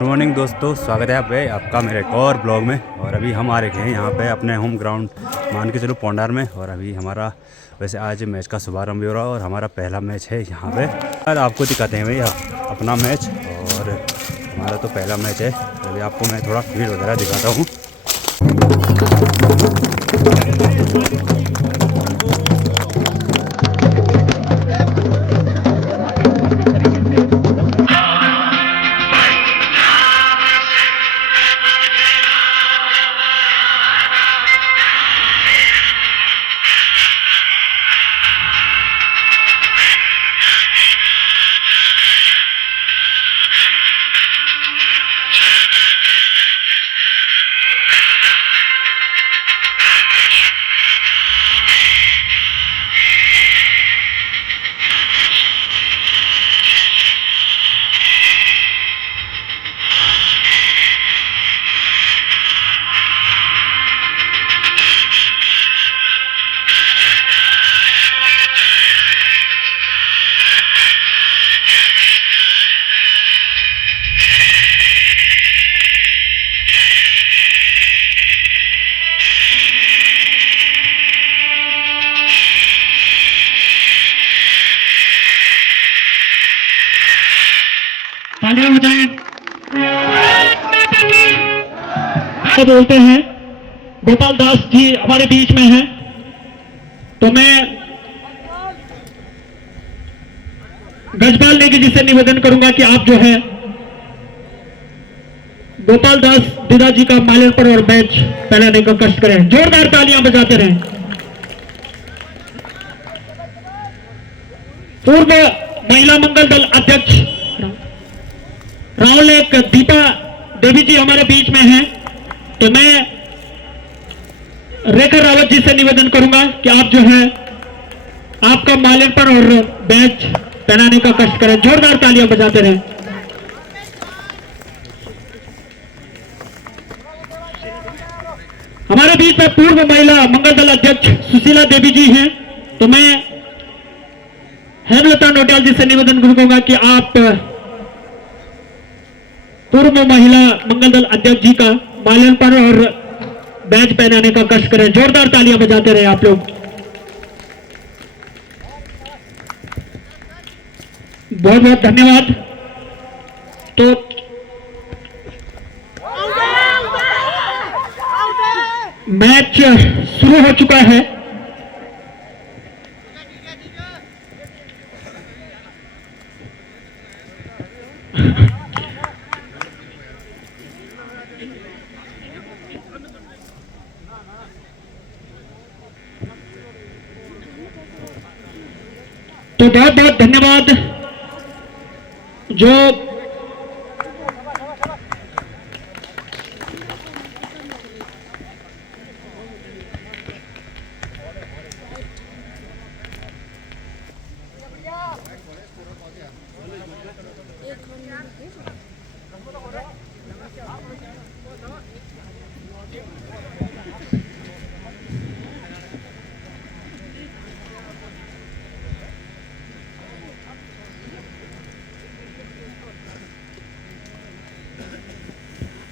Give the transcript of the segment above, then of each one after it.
Good morning दोस्तों, स्वागत है आपका मेरे एक और ब्लॉग में। और अभी हम आ रखे हैं यहाँ पे अपने होम ग्राउंड मान के चलो पोंडार में। और अभी हमारा वैसे आज मैच का शुभारंभ भी हो रहा है और हमारा पहला मैच है यहाँ पे। और आपको दिखाते हैं भाई अपना मैच, और हमारा तो पहला मैच है। अभी आपको मैं थोड़ा फील्ड वगैरह दिखाता हूँ। तालियां बजाएं। तो बोलते हैं गोपाल दास जी हमारे बीच में हैं, तो मैं गजपाल नेगी जी से निवेदन करूंगा कि आप जो है गोपाल दास दीदा जी का माल्यार्पण और मैच पहनाने का कष्ट करें। जोरदार तालियां बजाते रहें। पूर्व महिला मंगल दल अध्यक्ष राहुल एक दीपा देवी जी हमारे बीच में हैं, तो मैं रेखा रावत जी से निवेदन करूंगा कि आप जो है आपका माल्यार्पण और बैच पहनाने का कष्ट करें। जोरदार तालियां बजाते रहें। हमारे बीच में पूर्व महिला मंगल दल अध्यक्ष सुशीला देवी जी हैं, तो मैं हेमलता नोटियाल जी से निवेदन करूंगा कि आप पूर्व महिला मंगल दल अध्यक्ष जी का माल्यार्पण और बैच पहनाने का कष्ट करें। जोरदार तालियां बजाते रहे आप लोग। बहुत बहुत धन्यवाद। तो मैच शुरू हो चुका है। तो बहुत बहुत धन्यवाद। जो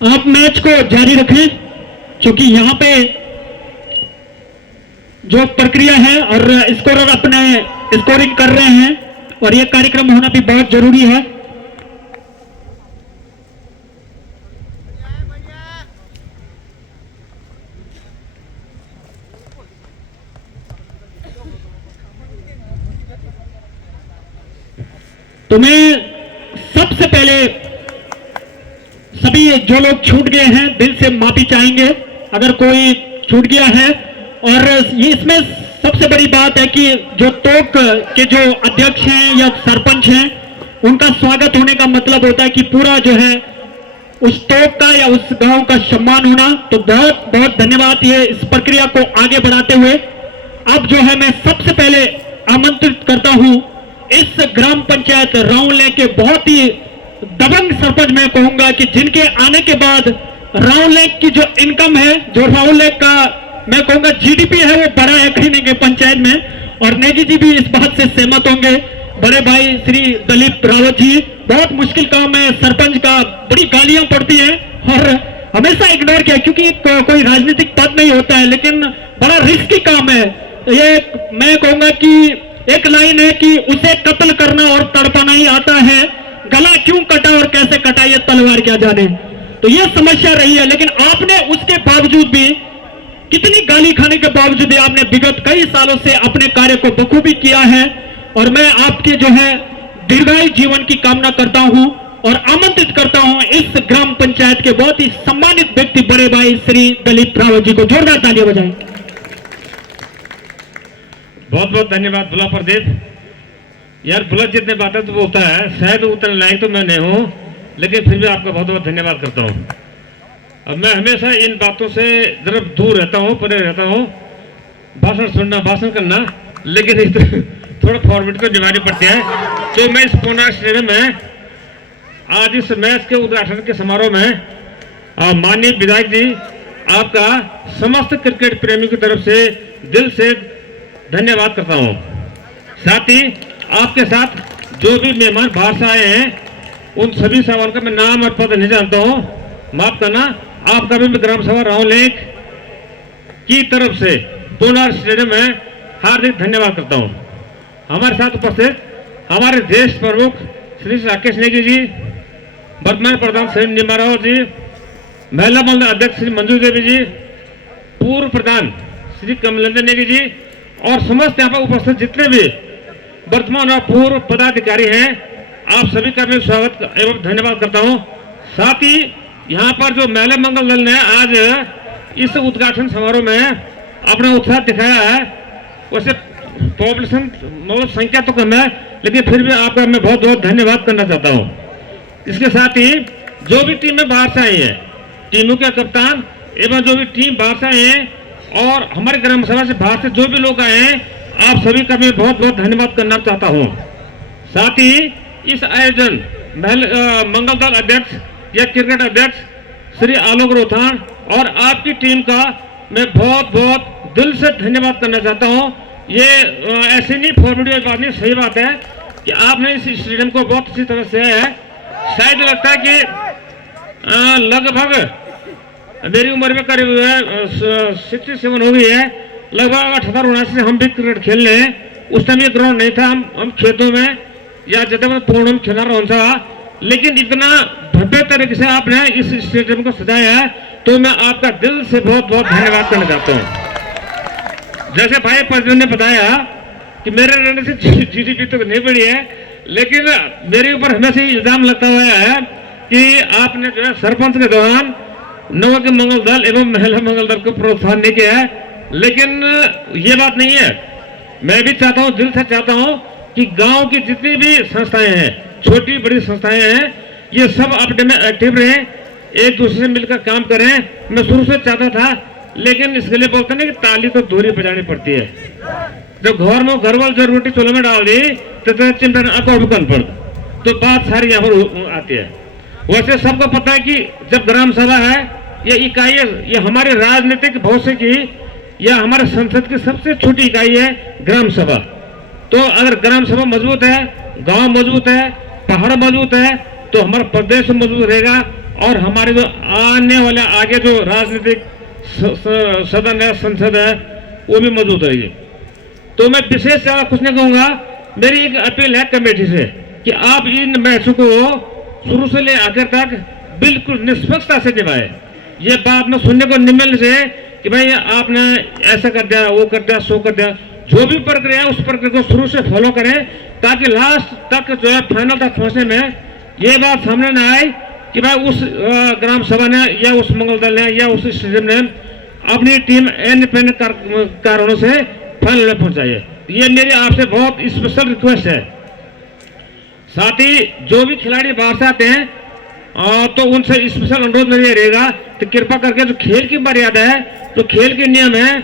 आप मैच को जारी रखें, क्योंकि यहां पे जो प्रक्रिया है और स्कोरर अपने स्कोरिंग कर रहे हैं, और यह कार्यक्रम होना भी बहुत जरूरी है। तो मैं सबसे पहले सभी जो लोग छूट गए हैं दिल से माफी चाहेंगे अगर कोई छूट गया है। और ये इसमें सबसे बड़ी बात है कि जो तोक के जो अध्यक्ष हैं या सरपंच हैं, उनका स्वागत होने का मतलब होता है कि पूरा जो है उस तोक का या उस गांव का सम्मान होना। तो बहुत बहुत धन्यवाद ये इस प्रक्रिया को आगे बढ़ाते हुए। अब जो है मैं सबसे पहले आमंत्रित करता हूं इस ग्राम पंचायत राउले के बहुत ही दबंग सरपंच, मैं कहूंगा कि जिनके आने के बाद राउल लेक की जो इनकम है, जो राउल लेक का मैं कहूंगा जीडीपी है, वो बढ़ा है कहीं ना कहीं पंचायत में। और नेगी जी भी इस बात से सहमत होंगे। बड़े भाई श्री दिलीप रावत जी। बहुत मुश्किल काम है, सरपंच का बड़ी गालियां पड़ती है और हमेशा इग्नोर किया, क्योंकि कोई राजनीतिक पद नहीं होता है, लेकिन बड़ा रिस्की काम है ये। मैं कहूंगा कि एक लाइन है कि उसे कत्ल करना और तड़पाना ही आता है, गला क्यों कटा और कैसे कटा ये तलवार क्या जाने। तो ये समस्या रही है, लेकिन आपने उसके बावजूद भी, कितनी गाली खाने के बावजूद भी आपने विगत कई सालों से अपने कार्य को बखूबी किया है। और मैं आपके जो है दीर्घायु जीवन की कामना करता हूं और आमंत्रित करता हूं इस ग्राम पंचायत के बहुत ही सम्मानित व्यक्ति बड़े भाई श्री दिलीप रावत जी को। जोरदार तालियां बजाएं। बहुत बहुत धन्यवाद बुला प्रदीप। यार बुला जितने बातें तो बोलता है, शायद उतने लायक तो मैं नहीं हूं, लेकिन फिर भी आपका बहुत बहुत धन्यवाद करता हूं। अब मैं हमेशा इन बातों से जरा दूर रहता हूं, परे रहता हूं, भाषण सुनना, भाषण करना, लेकिन इस थोड़ा फॉर्मेट को निभानी पड़ती है। तो मैं इस पौना स्टेडियम में आज इस मैच के उद्घाटन के समारोह में माननीय विधायक जी आपका समस्त क्रिकेट प्रेमी की तरफ से दिल से धन्यवाद करता हूं। साथ ही आपके साथ जो भी मेहमान बाहर से आए हैं उन सभी साहबान का मैं नाम और पद नहीं जानता हूं, माफ करना। आपका भी ग्राम सभा रावलेख की तरफ से पूर्णा स्टेडियम में हार्दिक धन्यवाद करता हूं। हमारे साथ उपस्थित हमारे देश प्रमुख श्री राकेश नेगी जी, वर्तमान प्रधान श्री निमा राव जी, महिला मंडल अध्यक्ष श्री मंजू देवी जी, पूर्व प्रधान श्री कमलेंद्र नेगी जी और समस्त यहाँ पर उपस्थित जितने भी वर्तमान और पूर्व पदाधिकारी हैं, आप सभी का मैं स्वागत एवं धन्यवाद करता हूं। साथ ही यहाँ पर जो महिला मंगल दल ने आज इस उद्घाटन समारोह में अपना उत्साह दिखाया है, वैसे पॉपुलेशन मतलब संख्या तो कम है, लेकिन फिर भी आपका मैं बहुत बहुत धन्यवाद करना चाहता हूँ। इसके साथ ही जो भी टीमें बाहर से आई हैं, टीमों के कप्तान एवं जो भी टीम बाहर से आई हैं और हमारे ग्राम सभा से बाहर से जो भी लोग आए हैं, आप सभी का मैं बहुत बहुत धन्यवाद करना चाहता हूँ। साथ ही इस आयोजन मंगल दल अध्यक्ष या क्रिकेट अध्यक्ष श्री आलोक रोथान और आपकी टीम का मैं बहुत बहुत दिल से धन्यवाद करना चाहता हूँ। ये ऐसे नहीं फॉर्मेलिटी बात नहीं, सही बात है कि आपने इस स्टेडियम को बहुत अच्छी तरह से है। शायद लगता है कि लगभग मेरी उम्र में करीब 67 हो गई है, लगभग 18-19 से हम भी क्रिकेट खेल रहे हैं। उस टाइम ये ग्राउंड नहीं था, हम खेतों में या जब पूर्ण में खेलना रहा था, लेकिन इतना भव्य तरीके से आपने इस स्टेडियम को सजाया है, तो मैं आपका दिल से बहुत बहुत धन्यवाद करना चाहता हूँ। जैसे भाई प्रज्वल ने बताया कि मेरे रहने से जीडीपी तो नहीं बढ़ी है, लेकिन मेरे ऊपर हमेशा ही इल्जाम लगता हुआ है कि आपने जो है सरपंच के दौरान नव के मंगल दल एवं महिला मंगल दल को प्रोत्साहन नहीं किया है। लेकिन ये बात नहीं है, मैं भी चाहता हूँ, दिल से चाहता हूँ कि गांव की जितनी भी संस्थाएं हैं, छोटी बड़ी संस्थाएं हैं, ये सब अपने में एक्टिव रहें, एक दूसरे से मिलकर काम करें। मैं शुरू से चाहता था, लेकिन इसके लिए बोलते हैं कि ताली तो दूरी बजानी पड़ती है। जब घर में घरवाल जो रोटी चूल्हे में डाल दी तो चिमटा अकड़ पड़, तो बात सारी यहाँ पर आती है। वैसे सबको पता है कि जब ग्राम सभा है, ये इकाई है, ये हमारे राजनीतिक भविष्य की या हमारे संसद की सबसे छोटी इकाई है ग्राम सभा। तो अगर ग्राम सभा मजबूत है, गांव मजबूत है, पहाड़ मजबूत है, तो हमारा प्रदेश मजबूत रहेगा और हमारे जो आने वाले आगे जो राजनीतिक सदन है, संसद है, वो भी मजबूत रहेगी। तो मैं विशेष कुछ नहीं कहूंगा, मेरी एक अपील है कमेटी से कि आप इन मैचों को शुरू से ले आखिर तक बिल्कुल निष्पक्षता से निभाए। ये बात में सुनने को नहीं मिलने से कि भाई आपने ऐसा कर दिया, वो कर दिया, सो कर दिया। जो भी प्रक्रिया है उस प्रक्रिया को शुरू से फॉलो करें, ताकि लास्ट तक जो है फाइनल तक पहुंचने में ये बात सामने न आए कि भाई उस ग्राम सभा ने या उस मंगल दल ने या उस स्टेडियम ने अपनी टीम इंडिपेंडेंट कारणों से फाइनल में पहुंचाई है। ये मेरी आपसे बहुत स्पेशल रिक्वेस्ट है। साथ ही जो भी खिलाड़ी बाहर से आते हैं तो उनसे स्पेशल अनुरोध मेरा रहेगा कि कृपा करके जो खेल की मर्यादा है, जो खेल के नियम है,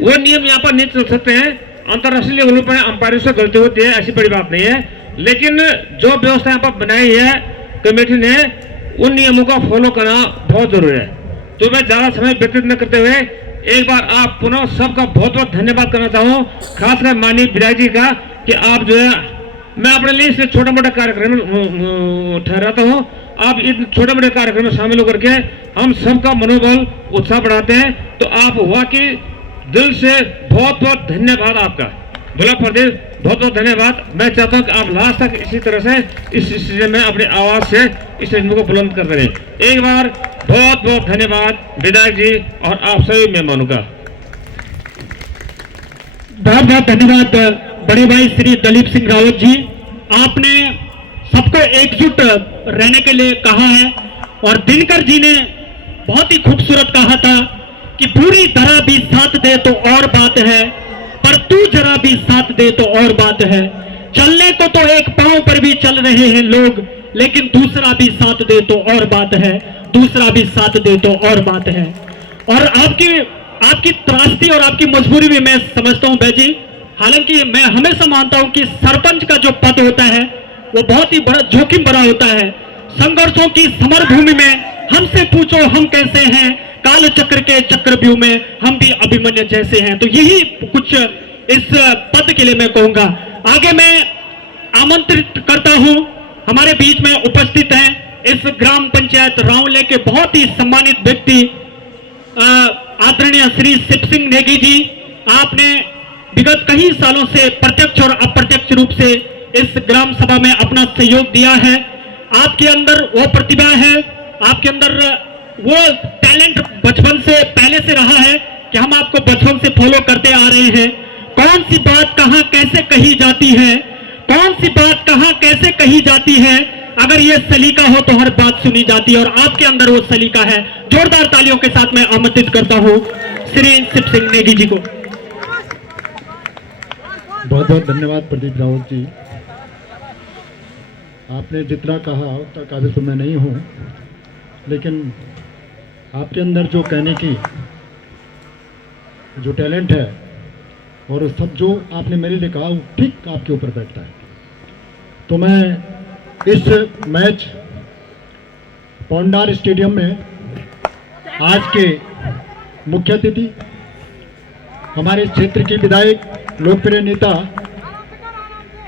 वो नियम यहाँ पर नहीं चल सकते हैं। अंतर्राष्ट्रीय लेवल पर अंपायरों से गलती होती है, ऐसी बड़ी बात नहीं है, लेकिन जो व्यवस्था यहाँ पर बनाई है कमेटी ने, उन नियमों का फॉलो करना बहुत जरूरी है। तो मैं ज्यादा समय व्यतीत न करते हुए एक बार आप पुनः सबका बहुत बहुत धन्यवाद करना चाहूँ, खासकर माननीय विधायक जी का, कि आप जो है मैं अपने लिए इसे छोटा मोटा कार्यक्रम ठहराता हूँ। आप इन छोटे मोटे कार्यक्रम में शामिल होकर के हम सबका मनोबल उत्साह बढ़ाते हैं। तो आप वाकई दिल से बहुत बहुत धन्यवाद आपका भोला प्रदेश, बहुत बहुत धन्यवाद। मैं चाहता हूँ कि आप लास्ट तक इसी तरह से इस स्टेज में अपनी आवाज से इस स्टेज को बुलंद करते रहें। एक बार बहुत बहुत धन्यवाद विधायक जी और आप सभी मेहमानों का। बहुत बहुत धन्यवाद बड़े भाई श्री दलीप सिंह रावत जी। आपने सबको एकजुट रहने के लिए कहा है और दिनकर जी ने बहुत ही खूबसूरत कहा था कि पूरी तरह भी साथ दे तो और बात है, पर तू जरा भी साथ दे तो और बात है। चलने को तो एक पांव पर भी चल रहे हैं लोग, लेकिन दूसरा भी साथ दे तो और बात है, दूसरा भी साथ दे तो और बात है। और आपकी त्रासदी और आपकी मजबूरी भी मैं समझता हूं भाई जी। हालांकि मैं हमेशा मानता हूं कि सरपंच का जो पद होता है वो बहुत ही बड़ा जोखिम भरा होता है। संघर्षों की समर भूमि में हमसे पूछो हम कैसे हैं, काल चक्र के चक्रव्यूह में हम भी अभिमन्यु जैसे हैं। तो यही कुछ इस पद के लिए मैं कहूंगा। आगे मैं आमंत्रित करता हूं, हमारे बीच में उपस्थित हैं इस ग्राम पंचायत रावले के बहुत ही सम्मानित व्यक्ति आदरणीय श्री शिव सिंह नेगी जी। आपने विगत कई सालों से प्रत्यक्ष और अप्रत्यक्ष रूप से इस ग्राम सभा में अपना सहयोग दिया है। आपके अंदर वो प्रतिभा है, आपके अंदर वो टैलेंट बचपन से पहले से रहा है कि हम आपको बचपन से फॉलो करते आ रहे हैं। कौन सी बात कहां कैसे कही जाती है, कौन सी बात कहां कैसे कही जाती है, अगर ये सलीका हो तो हर बात सुनी जाती है और आपके अंदर वो सलीका है। जोरदार तालियों के साथ मैं आमंत्रित करता हूं श्री शिव सिंह नेगी जी को। बहुत बहुत धन्यवाद प्रदीप रावत जी। आपने जितना कहा उतना काबिल तो मैं नहीं हूँ, लेकिन आपके अंदर जो कहने की जो टैलेंट है और सब जो आपने मेरे लिए कहा वो ठीक आपके ऊपर बैठता है। तो मैं इस मैच पोंडार स्टेडियम में आज के मुख्य अतिथि हमारे क्षेत्र की विधायक लोकप्रिय नेता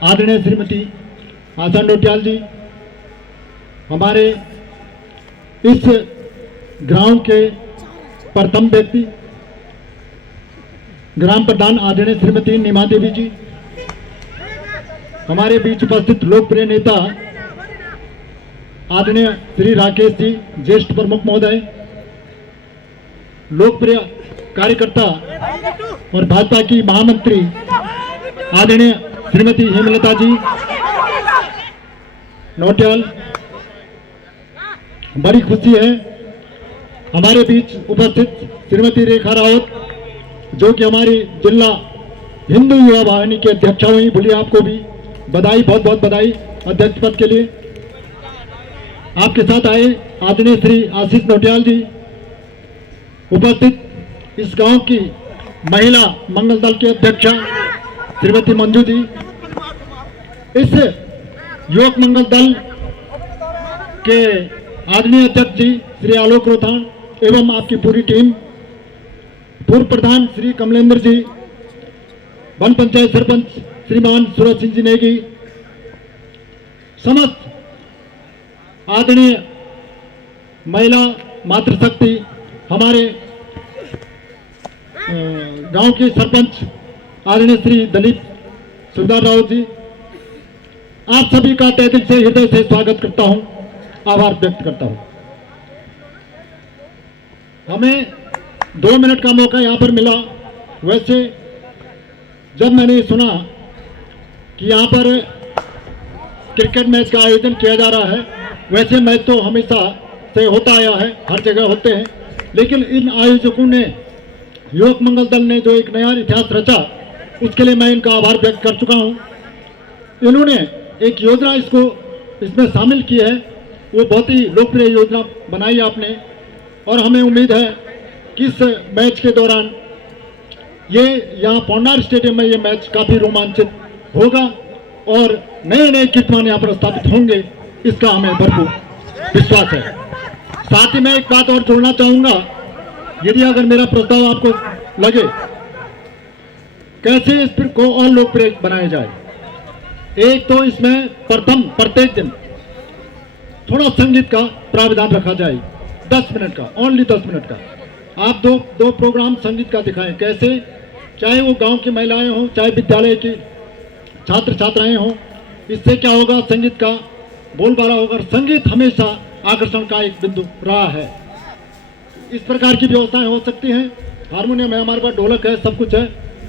आदरणीय श्रीमती आशा नोटियाल जी, हमारे इस ग्राम के प्रथम व्यक्ति ग्राम प्रधान आदरणीय श्रीमती नीमा देवी जी, हमारे बीच उपस्थित लोकप्रिय नेता आदरणीय श्री राकेश जी, ज्येष्ठ प्रमुख महोदय, लोकप्रिय कार्यकर्ता और भाजपा की महामंत्री आदरणीय श्रीमती हेमलता जी नोटियाल। बड़ी खुशी है हमारे बीच उपस्थित श्रीमती रेखा रावत, जो कि हमारी जिला हिंदू युवा वाहिनी के अध्यक्षा हुई। बोलिए आपको भी बधाई, बहुत बहुत बधाई अध्यक्ष पद के लिए। आपके साथ आए आदरणीय श्री आशीष नोटियाल जी, उपस्थित इस गांव की महिला मंगल दल के अध्यक्षा श्रीमती मंजू जी, इस युवक मंगल दल के आदरणीय अध्यक्ष जी श्री आलोक रोथान एवं आपकी पूरी टीम, पूर्व प्रधान श्री कमलेंद्र जी, वन पंचायत सरपंच श्रीमान सूरज सिंह जी नेगी, समस्त आदरणीय महिला मातृशक्ति, हमारे गांव के सरपंच आदरणीय श्री दलीप सुरदार रावत जी, आप सभी का तहे दिल से हृदय से स्वागत करता हूं, आभार व्यक्त करता हूं। हमें 2 मिनट का मौका यहां पर मिला। वैसे जब मैंने सुना कि यहां पर क्रिकेट मैच का आयोजन किया जा रहा है, वैसे मैच तो हमेशा से होता आया है, हर जगह होते हैं, लेकिन इन आयोजकों ने, युवक मंगल दल ने जो एक नया इतिहास रचा, उसके लिए मैं इनका आभार व्यक्त कर चुका हूं। इन्होंने एक योजना इसमें शामिल की है, वो बहुत ही लोकप्रिय योजना बनाई आपने, और हमें उम्मीद है कि इस मैच के दौरान ये यहाँ पोंडार स्टेडियम में ये मैच काफ़ी रोमांचित होगा और नए नए कीर्तिमान यहाँ पर स्थापित होंगे, इसका हमें भरपूर विश्वास है। साथ ही मैं एक बात और जोड़ना चाहूँगा, यदि अगर मेरा प्रस्ताव आपको लगे, कैसे इस को और लोकप्रिय बनाया जाए। एक तो इसमें प्रत्येक दिन थोड़ा संगीत का प्रावधान रखा जाए, 10 मिनट का, ओनली 10 मिनट का। आप दो प्रोग्राम संगीत का दिखाएं। कैसे? चाहे वो गांव की महिलाएं हों, चाहे विद्यालय की छात्र छात्राएं हों। इससे क्या होगा? संगीत का बोलबाला होगा। संगीत हमेशा आकर्षण का एक बिंदु रहा है। इस प्रकार की व्यवस्थाएं हो सकती हैं। हारमोनियम है हमारे पास, ढोलक है, सब कुछ है,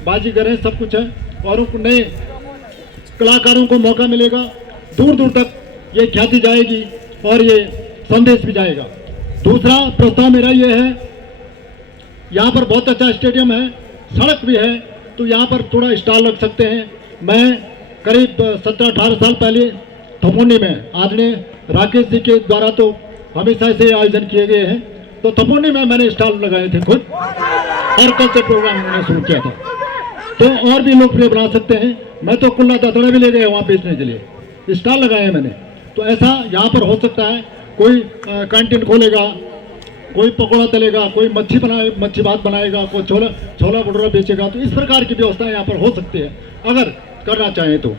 बाजीगर है, सब कुछ है, और उनको नए कलाकारों को मौका मिलेगा। दूर दूर तक ये ख्याति जाएगी और ये संदेश भी जाएगा। दूसरा प्रस्ताव मेरा ये है, यहाँ पर बहुत अच्छा स्टेडियम है, सड़क भी है, तो यहाँ पर थोड़ा स्टॉल रख सकते हैं। मैं करीब 17-18 साल पहले थमोनी में आदरणीय राकेश जी के द्वारा तो हमेशा से आयोजन किए गए हैं, तो थमोनी में मैंने स्टॉल लगाए थे खुद, और कल्चर प्रोग्राम मैंने शुरू किया था। तो और भी लोकप्रिय बना सकते हैं। मैं तो कुल्ला दसड़ा भी ले गया वहाँ बेचने के लिए, स्टॉल लगाए हैं मैंने। तो ऐसा यहाँ पर हो सकता है। कोई कैंटीन खोलेगा, कोई पकौड़ा तलेगा, कोई मच्छी भात बनाएगा, कोई छोला भटूरा बेचेगा। तो इस प्रकार की व्यवस्था यहाँ पर हो सकती है अगर करना चाहें तो।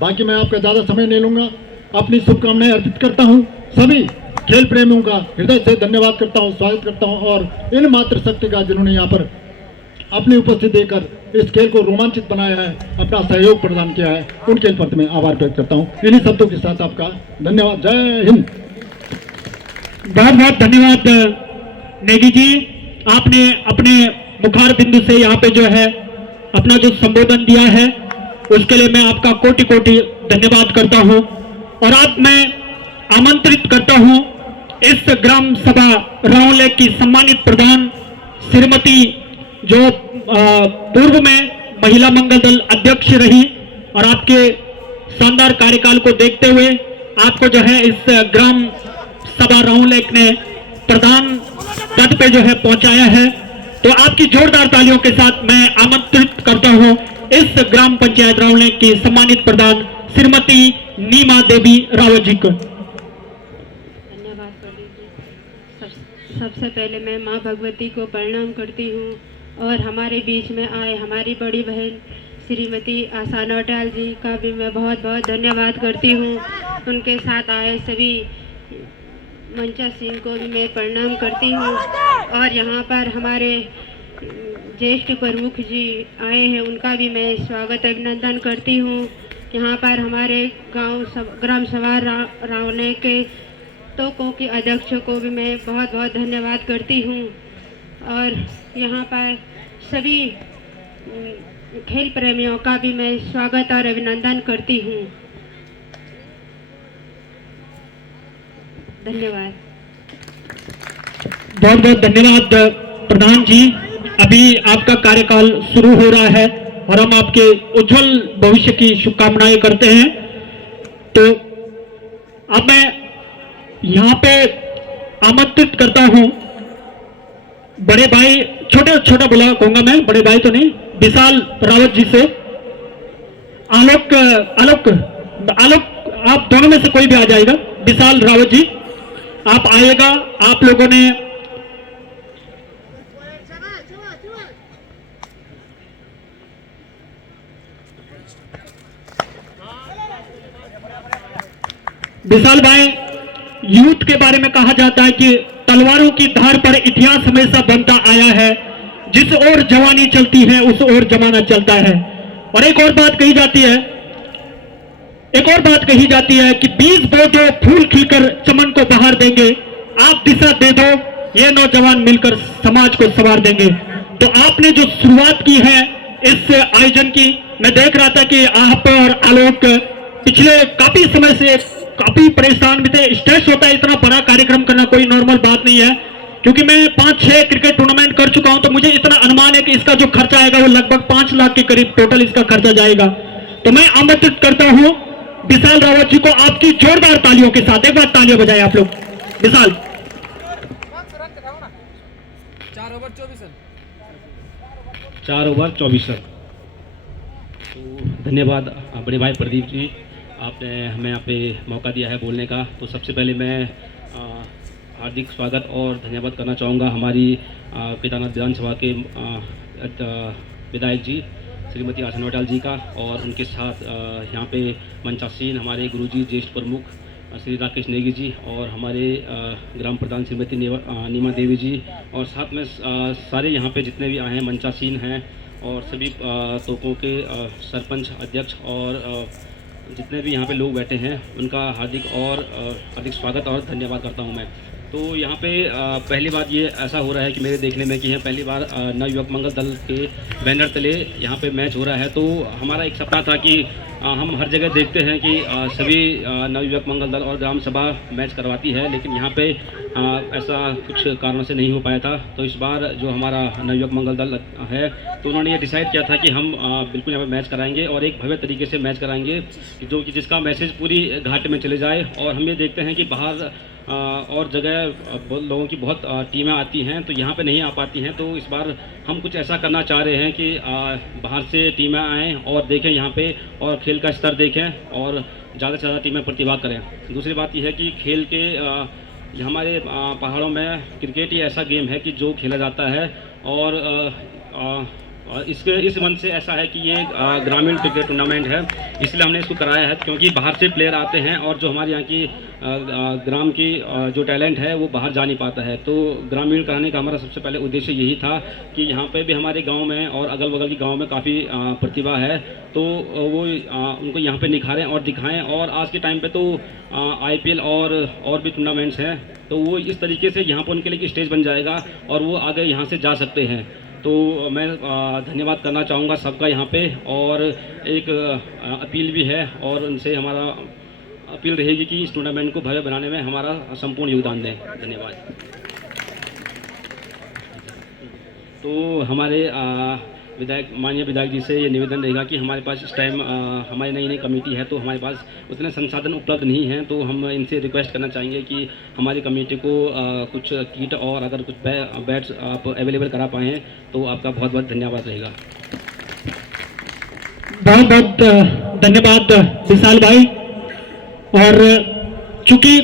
बाकी मैं आपका ज़्यादा समय नहीं लूँगा, अपनी शुभकामनाएं अर्पित करता हूँ। सभी खेल प्रेमियों का हृदय से धन्यवाद करता हूँ, स्वागत करता हूँ, और इन मातृशक्ति का जिन्होंने यहाँ पर अपनी उपस्थिति देकर इस खेल को रोमांचित बनाया है, अपना सहयोग प्रदान किया है, उनके प्रति मैं आभार व्यक्त करता हूँ। इन्हीं शब्दों के साथ आपका धन्यवाद। जय हिंद। बहुत बहुत धन्यवाद नेगी जी। आपने अपने मुखार बिंदु से यहाँ पे जो है अपना जो संबोधन दिया है, उसके लिए मैं आपका कोटि कोटि धन्यवाद करता हूँ। और अब मैं आमंत्रित करता हूँ इस ग्राम सभा रावलेक की सम्मानित प्रधान श्रीमती, जो पूर्व में महिला मंगल दल अध्यक्ष रही, और आपके शानदार कार्यकाल को देखते हुए आपको जो है इस ग्राम सभा रावलेक ने प्रधान पद पे जो है पहुंचाया है। तो आपकी जोरदार तालियों के साथ मैं आमंत्रित करता हूं इस ग्राम पंचायत रावलेक की सम्मानित प्रधान श्रीमती नीमा देवी रावत जी को। धन्यवाद पंडित जी। सबसे पहले मैं माँ भगवती को प्रणाम करती हूँ, और हमारे बीच में आए हमारी बड़ी बहन श्रीमती आशा नौटियाल जी का भी मैं बहुत बहुत धन्यवाद करती हूँ। उनके साथ आए सभी मंचा सिंह को भी मैं प्रणाम करती हूँ, और यहाँ पर हमारे ज्येष्ठ प्रमुख जी आए हैं, उनका भी मैं स्वागत अभिनंदन करती हूँ। यहाँ पर हमारे ग्राम सभा रावलेक के तोकों के अध्यक्ष को भी मैं बहुत बहुत धन्यवाद करती हूँ, और यहाँ पर सभी खेल प्रेमियों का भी मैं स्वागत और अभिनंदन करती हूँ। धन्यवाद। बहुत बहुत धन्यवाद प्रधान जी। अभी आपका कार्यकाल शुरू हो रहा है और हम आपके उज्जवल भविष्य की शुभकामनाएं करते हैं। तो अब मैं यहाँ पे आमंत्रित करता हूँ बड़े भाई, छोटा बुला कहूंगा मैं, बड़े भाई तो नहीं, विशाल रावत जी से। आलोक आप दोनों में से कोई भी आ जाएगा। विशाल रावत जी आप आएगा। आप लोगों ने विशाल भाई, यूथ के बारे में कहा जाता है कि तलवारों की धार पर इतिहास हमेशा बनता आया है, जिस ओर जवानी चलती है उस ओर जमाना चलता है। और एक और बात कही जाती है कि बीज बो दो फूल खिलकर चमन को बहार देंगे, आप दिशा दे दो ये नौजवान मिलकर समाज को संवार देंगे। तो आपने जो शुरुआत की है इस आयोजन की, मैं देख रहा था कि आप और आलोक पिछले काफी समय से काफी परेशान भी थे। स्ट्रेस होता है, इतना बड़ा कार्यक्रम करना कोई नॉर्मल बात नहीं है, क्योंकि मैं 5-6 क्रिकेट टूर्नामेंट कर चुका हूं, तो मुझे इतना अनुमान है कि इसका जो खर्चा आएगा वो लगभग 5 लाख के करीब टोटल इसका खर्चा जाएगा। तो मैं आमंत्रित करता हूं विशाल रावत जी को आपकी जोरदार तालियों के साथ। एक बार तालियां बजाएं आप लोग। विशाल 4 ओवर 24 रन। तो धन्यवाद बड़े भाई प्रदीप जी, आपने हमें यहाँ पे मौका दिया है बोलने का। तो सबसे पहले मैं हार्दिक स्वागत और धन्यवाद करना चाहूँगा हमारी पितानाथ विधानसभा के विधायक जी श्रीमती आशा नोटाल जी का, और उनके साथ यहाँ पे मंचासीन हमारे गुरुजी ज्येष्ठ प्रमुख श्री राकेश नेगी जी, और हमारे ग्राम प्रधान श्रीमती नीमा देवी जी, और साथ में सारे यहाँ पे जितने भी आए हैं मंचासीन हैं, और सभी तोपों के सरपंच अध्यक्ष और जितने भी यहाँ पे लोग बैठे हैं उनका हार्दिक स्वागत और धन्यवाद करता हूँ मैं। तो यहाँ पे पहली बात ये ऐसा हो रहा है कि मेरे देखने में कि है पहली बार नवयुवक मंगल दल के बैनर तले यहाँ पे मैच हो रहा है। तो हमारा एक सपना था कि हम हर जगह देखते हैं कि सभी नवयुवक मंगल दल और ग्राम सभा मैच करवाती है, लेकिन यहाँ पे ऐसा कुछ कारणों से नहीं हो पाया था। तो इस बार जो हमारा नवयुवक मंगल दल है तो उन्होंने ये डिसाइड किया था कि हम बिल्कुल यहाँ पे मैच कराएंगे और एक भव्य तरीके से मैच कराएंगे, जो कि जिसका मैसेज पूरी घाट में चले जाए। और हम ये देखते हैं कि बाहर और जगह लोगों की बहुत टीमें आती हैं तो यहाँ पे नहीं आ पाती हैं। तो इस बार हम कुछ ऐसा करना चाह रहे हैं कि बाहर से टीमें आएँ और देखें यहाँ पे और खेल का स्तर देखें और ज़्यादा से ज़्यादा टीमें प्रतिभाग करें। दूसरी बात यह है कि खेल के हमारे पहाड़ों में क्रिकेट ही ऐसा गेम है कि जो खेला जाता है, और इस मन से ऐसा है कि ये ग्रामीण क्रिकेट टूर्नामेंट है, इसलिए हमने इसको कराया है क्योंकि बाहर से प्लेयर आते हैं और जो हमारे यहाँ की ग्राम की जो टैलेंट है वो बाहर जा नहीं पाता है। तो ग्रामीण कराने का हमारा सबसे पहले उद्देश्य यही था कि यहाँ पे भी हमारे गांव में और अगल बगल के गांव में काफ़ी प्रतिभा है, तो वो उनको यहाँ पे निखारें और दिखाएं। और आज के टाइम पे तो IPL और भी टूर्नामेंट्स हैं, तो वो इस तरीके से यहाँ पर उनके लिए स्टेज बन जाएगा और वो आगे यहाँ से जा सकते हैं। तो मैं धन्यवाद करना चाहूँगा सबका यहाँ पे, और एक अपील भी है और उनसे हमारा अपील रहेगी कि इस टूर्नामेंट को भव्य बनाने में हमारा संपूर्ण योगदान दें। धन्यवाद। तो हमारे माननीय विधायक जी से ये निवेदन रहेगा कि हमारे पास इस टाइम हमारी नई कमेटी है तो हमारे पास उतने संसाधन उपलब्ध नहीं हैं, तो हम इनसे रिक्वेस्ट करना चाहेंगे कि हमारी कमेटी को कुछ किट और अगर कुछ बैट्स आप अवेलेबल करा पाएँ तो आपका बहुत बहुत धन्यवाद रहेगा। बहुत बहुत धन्यवाद विशाल भाई। और चूंकि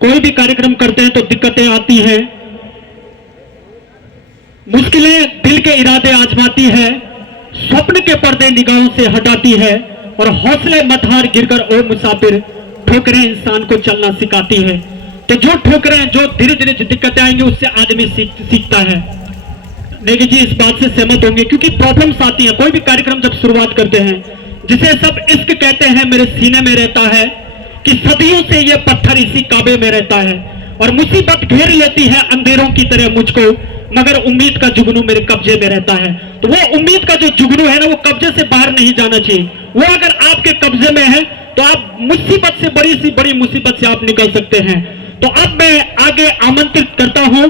कोई भी कार्यक्रम करते हैं तो दिक्कतें आती हैं, मुश्किलें दिल के इरादे आजमाती है, स्वप्न के पर्दे निगाहों से हटाती है, और हौसले मत हार गिरकर ओ मुसाफिर, ठोकरें इंसान को चलना सिखाती है। तो जो ठोकरें, जो धीरे धीरे जो दिक्कतें आएंगी उससे आदमी सीखता है। नेगी जी इस बात से सहमत होंगे, क्योंकि प्रॉब्लम्स आती हैं। कोई भी कार्यक्रम जब शुरुआत करते हैं, जिसे सब इश्क कहते हैं, मेरे सीने में रहता है कि सदियों से ये पत्थर इसी काबे में रहता है, और मुसीबत घेर लेती है अंधेरों की तरह मुझको, मगर उम्मीद का जुगनू मेरे कब्जे में रहता है। तो वो उम्मीद का जो जुगनू है ना, वो कब्जे से बाहर नहीं जाना चाहिए। वो अगर आपके कब्जे में है तो आप मुसीबत से, बड़ी सी बड़ी मुसीबत से आप निकल सकते हैं। तो अब मैं आगे आमंत्रित करता हूं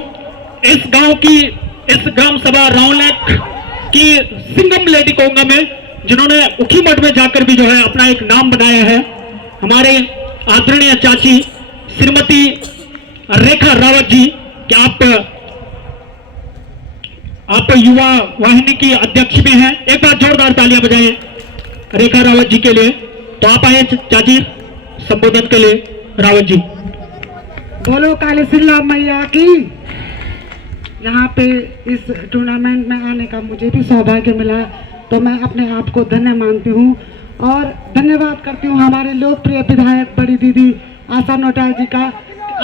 इस ग्राम सभा रावलेख की सिंगम लेडी कहूंगा मैं, जिन्होंने उखीमठ में जाकर भी जो है अपना एक नाम बनाया है, हमारे आदरणीय चाची श्रीमती रेखा रावत जी, कि आप युवा वाहिनी की अध्यक्ष भी हैं। एक बार जोरदार तालियां बजाएं रेखा रावत जी के लिए। तो आप आए चाची संबोधन के लिए। रावत जी। बोलो काली सिल्ला मैया की। यहाँ पे इस टूर्नामेंट में आने का मुझे भी सौभाग्य मिला, तो मैं अपने आप को धन्य मानती हूँ और धन्यवाद करती हूँ हमारे लोकप्रिय विधायक बड़ी दीदी आशा नोटाल जी का।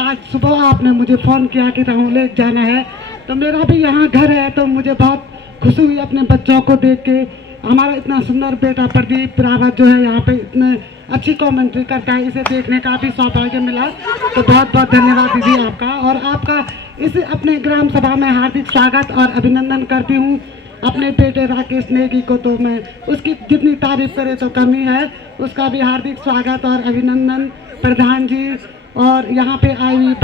आज सुबह आपने मुझे फ़ोन किया कि राहुलेख जाना है, तो मेरा भी यहाँ घर है, तो मुझे बहुत खुशी हुई अपने बच्चों को देख के। हमारा इतना सुंदर बेटा प्रदीप रावत जो है यहाँ पे इतने अच्छी कमेंट्री करता है, इसे देखने का भी सौभाग्य मिला। तो बहुत बहुत धन्यवाद दीदी आपका, और आपका इस अपने ग्राम सभा में हार्दिक स्वागत और अभिनंदन करती हूँ। अपने बेटे राकेश नेगी को तो मैं उसकी जितनी तारीफ करे तो कमी है, उसका भी हार्दिक स्वागत और अभिनंदन। प्रधान जी और यहाँ पे आई हुई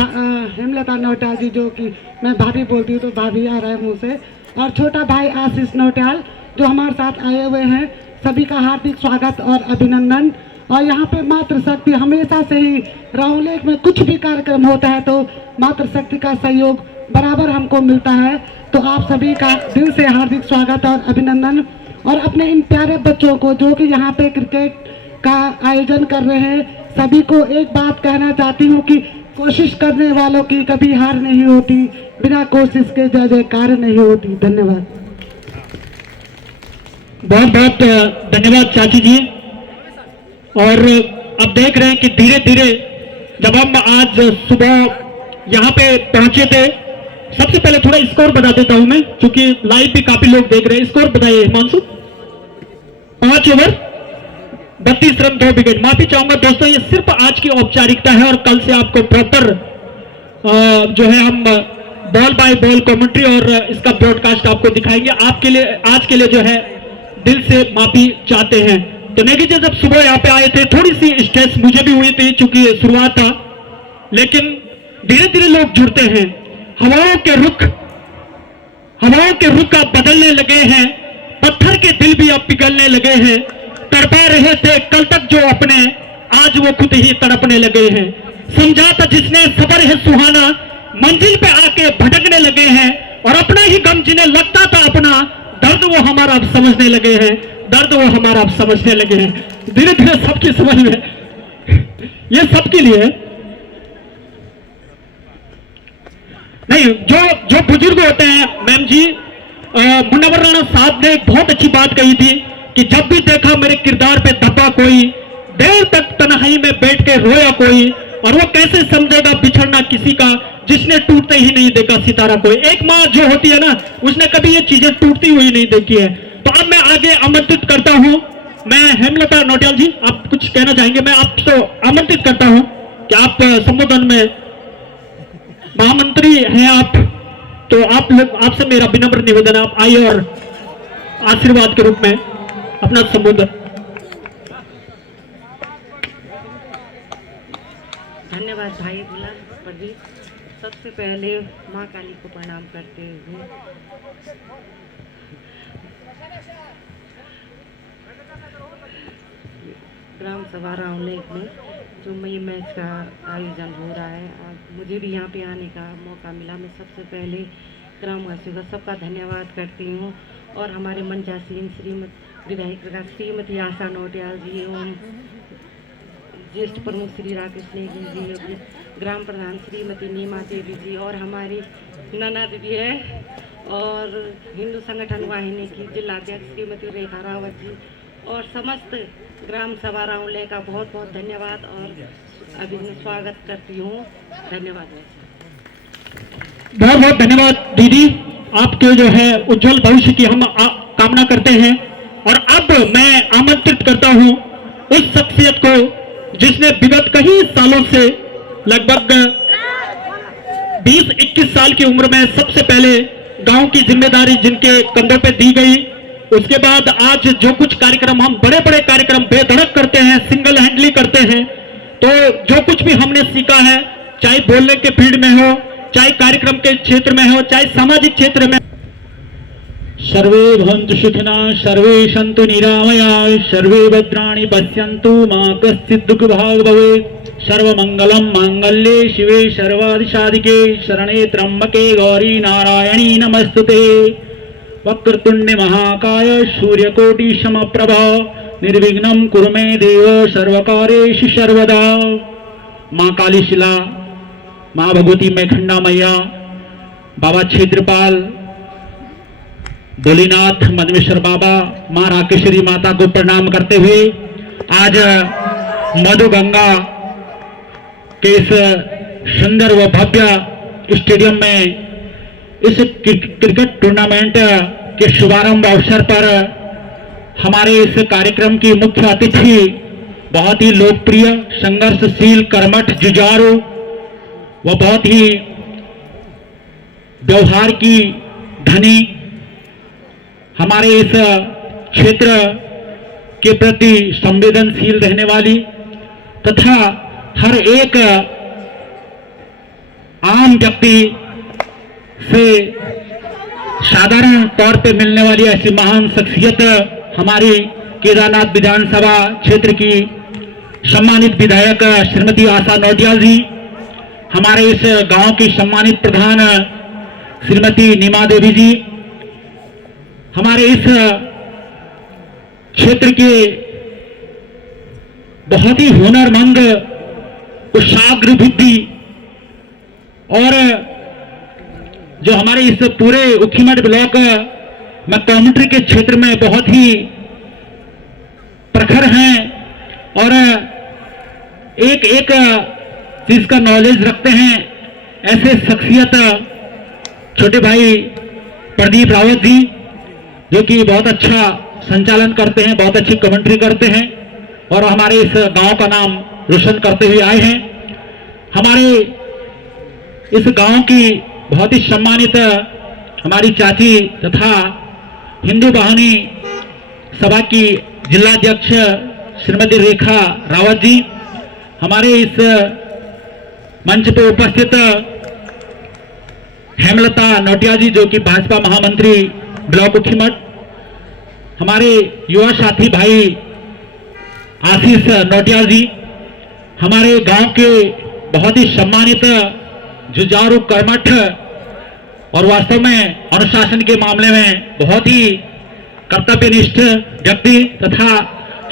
हेमलता नौटियाल जी, जो कि मैं भाभी बोलती हूँ तो भाभी आ रहा है मुँह से, और छोटा भाई आशीष नौटियाल जो हमारे साथ आए हुए हैं, सभी का हार्दिक स्वागत और अभिनंदन। और यहाँ पे मातृशक्ति हमेशा से ही राहुलेख में कुछ भी कार्यक्रम होता है तो मातृशक्ति का सहयोग बराबर हमको मिलता है। तो आप सभी का दिल से हार्दिक स्वागत और अभिनंदन। और अपने इन प्यारे बच्चों को जो कि यहाँ पे क्रिकेट का आयोजन कर रहे हैं, सभी को एक बात कहना चाहती हूँ कि कोशिश करने वालों की कभी हार नहीं होती, बिना कोशिश के जय जयकार नहीं होती। धन्यवाद। बहुत बहुत धन्यवाद चाची जी। और अब देख रहे हैं कि धीरे धीरे जब हम आज सुबह यहाँ पे पहुंचे थे, सबसे पहले थोड़ा स्कोर बता देता हूं मैं, क्योंकि लाइव भी काफी लोग देख रहे हैं। स्कोर बताइए हिमांशु। 5 over 32 run 2 wicket. माफी चाहूंगा दोस्तों, ये सिर्फ आज की औपचारिकता है और कल से आपको प्रॉपर जो है हम बॉल बाय बॉल कमेंट्री और इसका ब्रॉडकास्ट आपको दिखाएंगे। आपके लिए आज के लिए जो है दिल से माफी चाहते हैं। तो नेगी जी जब सुबह यहाँ पे आए थे, थोड़ी सी स्ट्रेस मुझे भी हुई थी चूंकि शुरुआत था, लेकिन धीरे धीरे लोग जुड़ते हैं। हवाओं के रुख अब बदलने लगे हैं, पत्थर के दिल भी अब पिघलने लगे हैं। तड़पा रहे थे कल तक जो अपने, आज वो खुद ही तड़पने लगे हैं। समझा था जिसने सबर है सुहाना, मंजिल पे आके भटकने लगे हैं। और अपना ही गम जिन्हें लगता था अपना, दर्द वो हमारा अब समझने लगे हैं, दर्द वो हमारा अब समझने लगे हैं। धीरे धीरे सबकी समझ में, ये सबके लिए नहीं, जो बुजुर्ग होते हैं। मैम जी, मुन्नवर राणा साहब ने एक बहुत अच्छी बात कही थी कि जब भी देखा मेरे किरदार पे दबा कोई, देर तक तन्हाई में बैठ के रोया कोई, और वो कैसे समझेगा बिछड़ना किसी का जिसने टूटते ही नहीं देखा सितारा कोई। एक माँ जो होती है ना, उसने कभी ये चीजें टूटती हुई नहीं देखी है। तो अब मैं आगे आमंत्रित करता हूं, मैं हेमलता नौटियाल जी, आप कुछ कहना चाहेंगे? मैं आपको आमंत्रित करता हूं कि आप संबोधन में, महामंत्री हैं आप, तो आप लोग, आपसे मेरा विनम्र निवेदन, आप आइए और आशीर्वाद के रूप में अपना संबोधन। धन्यवाद भाई दुला प्रदीप। सबसे पहले माँ काली को प्रणाम करते हुए ग्राम सभा रावलेक में जो ये मैच का आयोजन हो रहा है, आज मुझे भी यहाँ पे आने का मौका मिला। मैं सबसे पहले ग्रामवासियों का सबका धन्यवाद करती हूँ, और हमारे मंचासीन विधायक श्रीमती आशा नौटियाल जी एवं ज्येष्ठ प्रमुख श्री राकेश नेगी जी, ग्राम प्रधान श्रीमती नीमा देवी जी, और हमारी ननद भी है, और हिंदू संगठन वाहिनी की जिलाध्यक्ष श्रीमती रेखा रावत जी, और समस्त ग्राम सभा रावले का बहुत बहुत धन्यवाद और अभी स्वागत करती हूँ। धन्यवाद। बहुत बहुत धन्यवाद दीदी, आपके जो है उज्जवल भविष्य की हम कामना करते हैं। और अब मैं आमंत्रित करता हूँ उस शख्सियत को जिसने विगत कई सालों से, लगभग 20-21 साल की उम्र में सबसे पहले गांव की जिम्मेदारी जिनके कंधों पे दी गई, उसके बाद आज जो कुछ कार्यक्रम, हम बड़े बड़े कार्यक्रम बेधड़क करते हैं, सिंगल हैंडली करते हैं। तो जो कुछ भी हमने सीखा है, चाहे बोलने के फील्ड में हो, चाहे कार्यक्रम के क्षेत्र में हो, चाहे सामाजिक क्षेत्र में। सर्वे भवन्तु सुखिनः, सर्वे सन्तु निरामयाः, सर्वे भद्राणि पश्यन्तु, मा कश्चित् दुःखभाग् भवेत्। सर्वमङ्गलं माङ्गल्ये शिवे सर्वाधिसाधिके, शरणे त्र्यम्बके गौरी नारायणी नमस्तुते। वक्रतुण्डे महाकाय सूर्यकोटि समप्रभा, निर्विघ्नं कुरु मे देव सर्वकार्येषु सर्वदा। माँ कालीशिला, माँ भगवती मेखंडा मैया, बाबा क्षेत्रपाल, भोलेनाथ मधमेश्वर बाबा, माँ राकेश्वरी माता को प्रणाम करते हुए आज मधु गंगा के इस सुंदर व भव्य स्टेडियम में इस क्रिकेट टूर्नामेंट के शुभारंभ अवसर पर हमारे इस कार्यक्रम की मुख्य अतिथि बहुत ही लोकप्रिय, संघर्षशील, कर्मठ, जुझारू व बहुत ही व्यवहार की धनी, हमारे इस क्षेत्र के प्रति संवेदनशील रहने वाली तथा हर एक आम व्यक्ति से साधारण तौर पे मिलने वाली ऐसी महान शख्सियत हमारी केदारनाथ विधानसभा क्षेत्र की सम्मानित विधायक श्रीमती आशा नौटियाल जी, हमारे इस गांव की सम्मानित प्रधान श्रीमती नीमा देवी जी, हमारे इस क्षेत्र के बहुत ही हुनरमंद, कुशाग्र बुद्धि और जो हमारे इस पूरे उखीमठ ब्लॉक में कमेंट्री के क्षेत्र में बहुत ही प्रखर हैं और एक एक चीज का नॉलेज रखते हैं, ऐसे शख्सियत छोटे भाई प्रदीप रावत जी, जो कि बहुत अच्छा संचालन करते हैं, बहुत अच्छी कमेंट्री करते हैं और हमारे इस गांव का नाम रोशन करते हुए आए हैं। हमारे इस गांव की बहुत ही सम्मानित हमारी चाची तथा हिंदू वाहिनी सभा की जिलाध्यक्ष श्रीमती रेखा रावत जी, हमारे इस मंच पर उपस्थित हेमलता नोटिया जी, जो कि भाजपा महामंत्री ब्लॉक उखीमठ, हमारे युवा साथी भाई आशीष नोटिया जी, हमारे गांव के बहुत ही सम्मानित जुझारू कर्मठ और वास्तव में अनुशासन के मामले में बहुत ही कर्तव्यनिष्ठ व्यक्ति तथा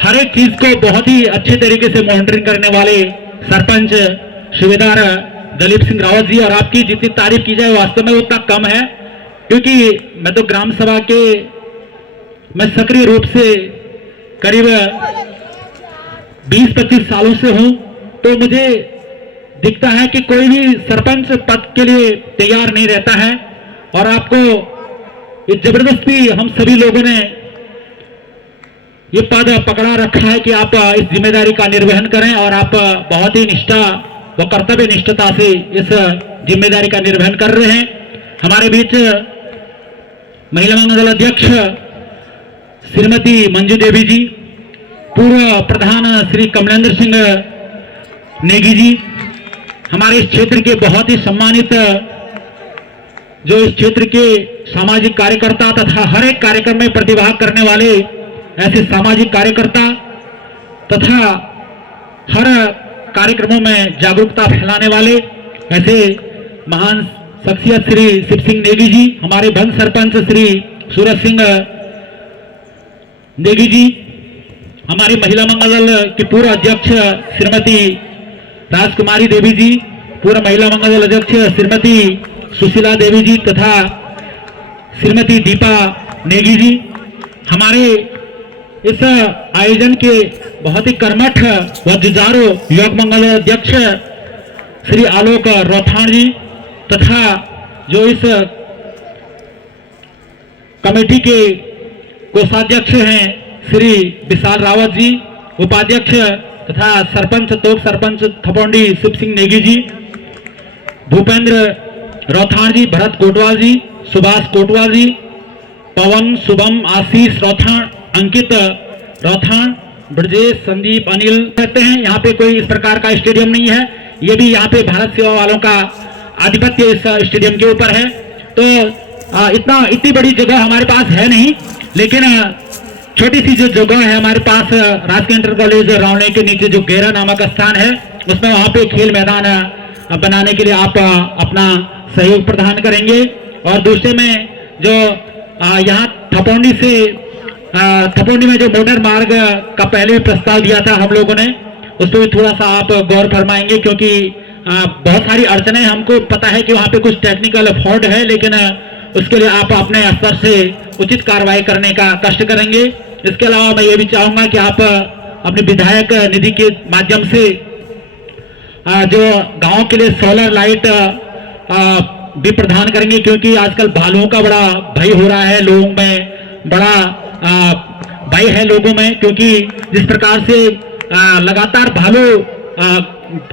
हर एक चीज को बहुत ही अच्छे तरीके से मॉनिटरिंग करने वाले सरपंच सूबेदार दलीप सिंह रावत जी। और आपकी जितनी तारीफ की जाए वास्तव में उतना कम है, क्योंकि मैं तो ग्राम सभा के मैं सक्रिय रूप से करीब 20-25 सालों से हूं, तो मुझे दिखता है कि कोई भी सरपंच पद के लिए तैयार नहीं रहता है और आपको ये जबरदस्ती हम सभी लोगों ने ये पद पकड़ा रखा है कि आप इस जिम्मेदारी का निर्वहन करें और आप बहुत ही निष्ठा व कर्तव्य निष्ठता से इस जिम्मेदारी का निर्वहन कर रहे हैं। हमारे बीच महिला मंगल अध्यक्ष श्रीमती मंजू देवी जी, पूर्व प्रधान श्री कमलेंद्र सिंह नेगी जी, हमारे इस क्षेत्र के बहुत ही सम्मानित जो इस क्षेत्र के सामाजिक कार्यकर्ता तथा हर एक कार्यक्रम में प्रतिभाग करने वाले ऐसे सामाजिक कार्यकर्ता तथा हर कार्यक्रमों में जागरूकता फैलाने वाले ऐसे महान शख्सियत श्री शिव सिंह नेगी जी, हमारे भंग सरपंच श्री सूरज सिंह नेगी जी, हमारी महिला मंगल दल की पूर्व अध्यक्ष श्रीमती राजकुमारी देवी जी, पूर्व महिला मंगल दल अध्यक्ष श्रीमती सुशीला देवी जी तथा श्रीमती दीपा नेगी जी, हमारे इस आयोजन के बहुत ही कर्मठ व जुझारू युवक मंगल अध्यक्ष श्री आलोक रोथाण जी तथा जो इस कमेटी के कोषाध्यक्ष हैं श्री विशाल रावत जी, उपाध्यक्ष तथा सरपंच तोक सरपंच थपोंडी शिव सिंह नेगी जी, भूपेंद्र रोथाण जी, भरत कोटवाल जी, सुभाष कोटवाल जी, पवन शुभम आशीष रोथाण, अंकित रोथाण, ब्रजेश संदीप अनिल कहते हैं। यहाँ पे कोई इस प्रकार का स्टेडियम नहीं है, ये भी यहाँ पे भारत सेवा वालों का आधिपत्य इस स्टेडियम के ऊपर है। तो इतनी बड़ी जगह हमारे पास है नहीं, लेकिन छोटी सी जो जगह है हमारे पास राजकीय इंटर कॉलेज रावणे के नीचे जो गेरा नामक स्थान है, उसमें वहाँ पे खेल मैदान बनाने के लिए आप अपना सहयोग प्रदान करेंगे। और दूसरे में जो यहाँ थपोंडी में जो मोटर मार्ग का पहले भी प्रस्ताव दिया था हम लोगों ने, उस पर भी थोड़ा सा आप गौर फरमाएंगे, क्योंकि बहुत सारी अड़चने हमको पता है कि वहाँ पे कुछ टेक्निकल फॉल्ट है, लेकिन उसके लिए आप अपने स्तर से उचित कार्रवाई करने का कष्ट करेंगे। इसके अलावा मैं ये भी चाहूंगा कि आप अपने विधायक निधि के माध्यम से जो गांव के लिए सोलर लाइट भी प्रदान करेंगे, क्योंकि आजकल भालुओं का बड़ा भय हो रहा है लोगों में, बड़ा भय है लोगों में, क्योंकि जिस प्रकार से लगातार भालू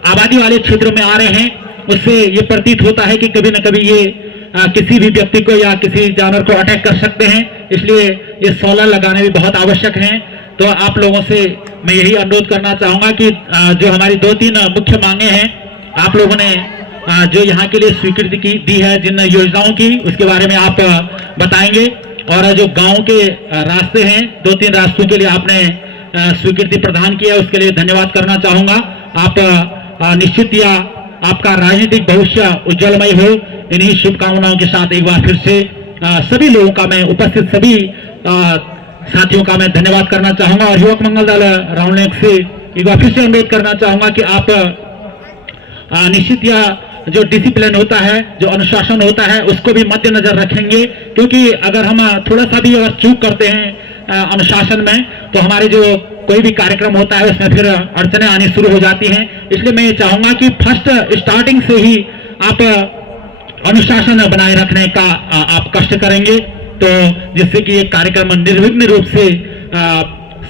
आबादी वाले क्षेत्रों में आ रहे हैं, उससे ये प्रतीत होता है कि कभी न कभी ये किसी भी व्यक्ति को या किसी जानवर को अटैक कर सकते हैं। इसलिए ये सोलर लगाने भी बहुत आवश्यक हैं। तो आप लोगों से मैं यही अनुरोध करना चाहूंगा कि जो हमारी 2-3 मुख्य मांगे हैं, आप लोगों ने जो यहाँ के लिए स्वीकृति दी है जिन योजनाओं की, उसके बारे में आप बताएंगे। और जो गांव के रास्ते हैं, 2-3 रास्तों के लिए आपने स्वीकृति प्रदान किया, उसके लिए धन्यवाद करना चाहूंगा। आप निश्चित या आपका राजनीतिक भविष्य उज्जवलमय हो, इन्हीं शुभकामनाओं के साथ एक बार फिर से सभी लोगों का, मैं उपस्थित सभी साथियों का मैं धन्यवाद करना चाहूंगा। और युवक मंगल दल रावणे से एक बार फिर से अनुरोध करना चाहूंगा कि आप निश्चित या जो डिसिप्लिन होता है, जो अनुशासन होता है, उसको भी मद्देनजर रखेंगे, क्योंकि अगर हम थोड़ा सा भी अगर चूक करते हैं अनुशासन में, तो हमारे जो कोई भी कार्यक्रम होता है उसमें फिर अड़चने आनी शुरू हो जाती हैं। इसलिए मैं ये चाहूंगा कि फर्स्ट स्टार्टिंग से ही आप अनुशासन बनाए रखने का आप कष्ट करेंगे, तो जिससे कि ये कार्यक्रम निर्विघ्न रूप से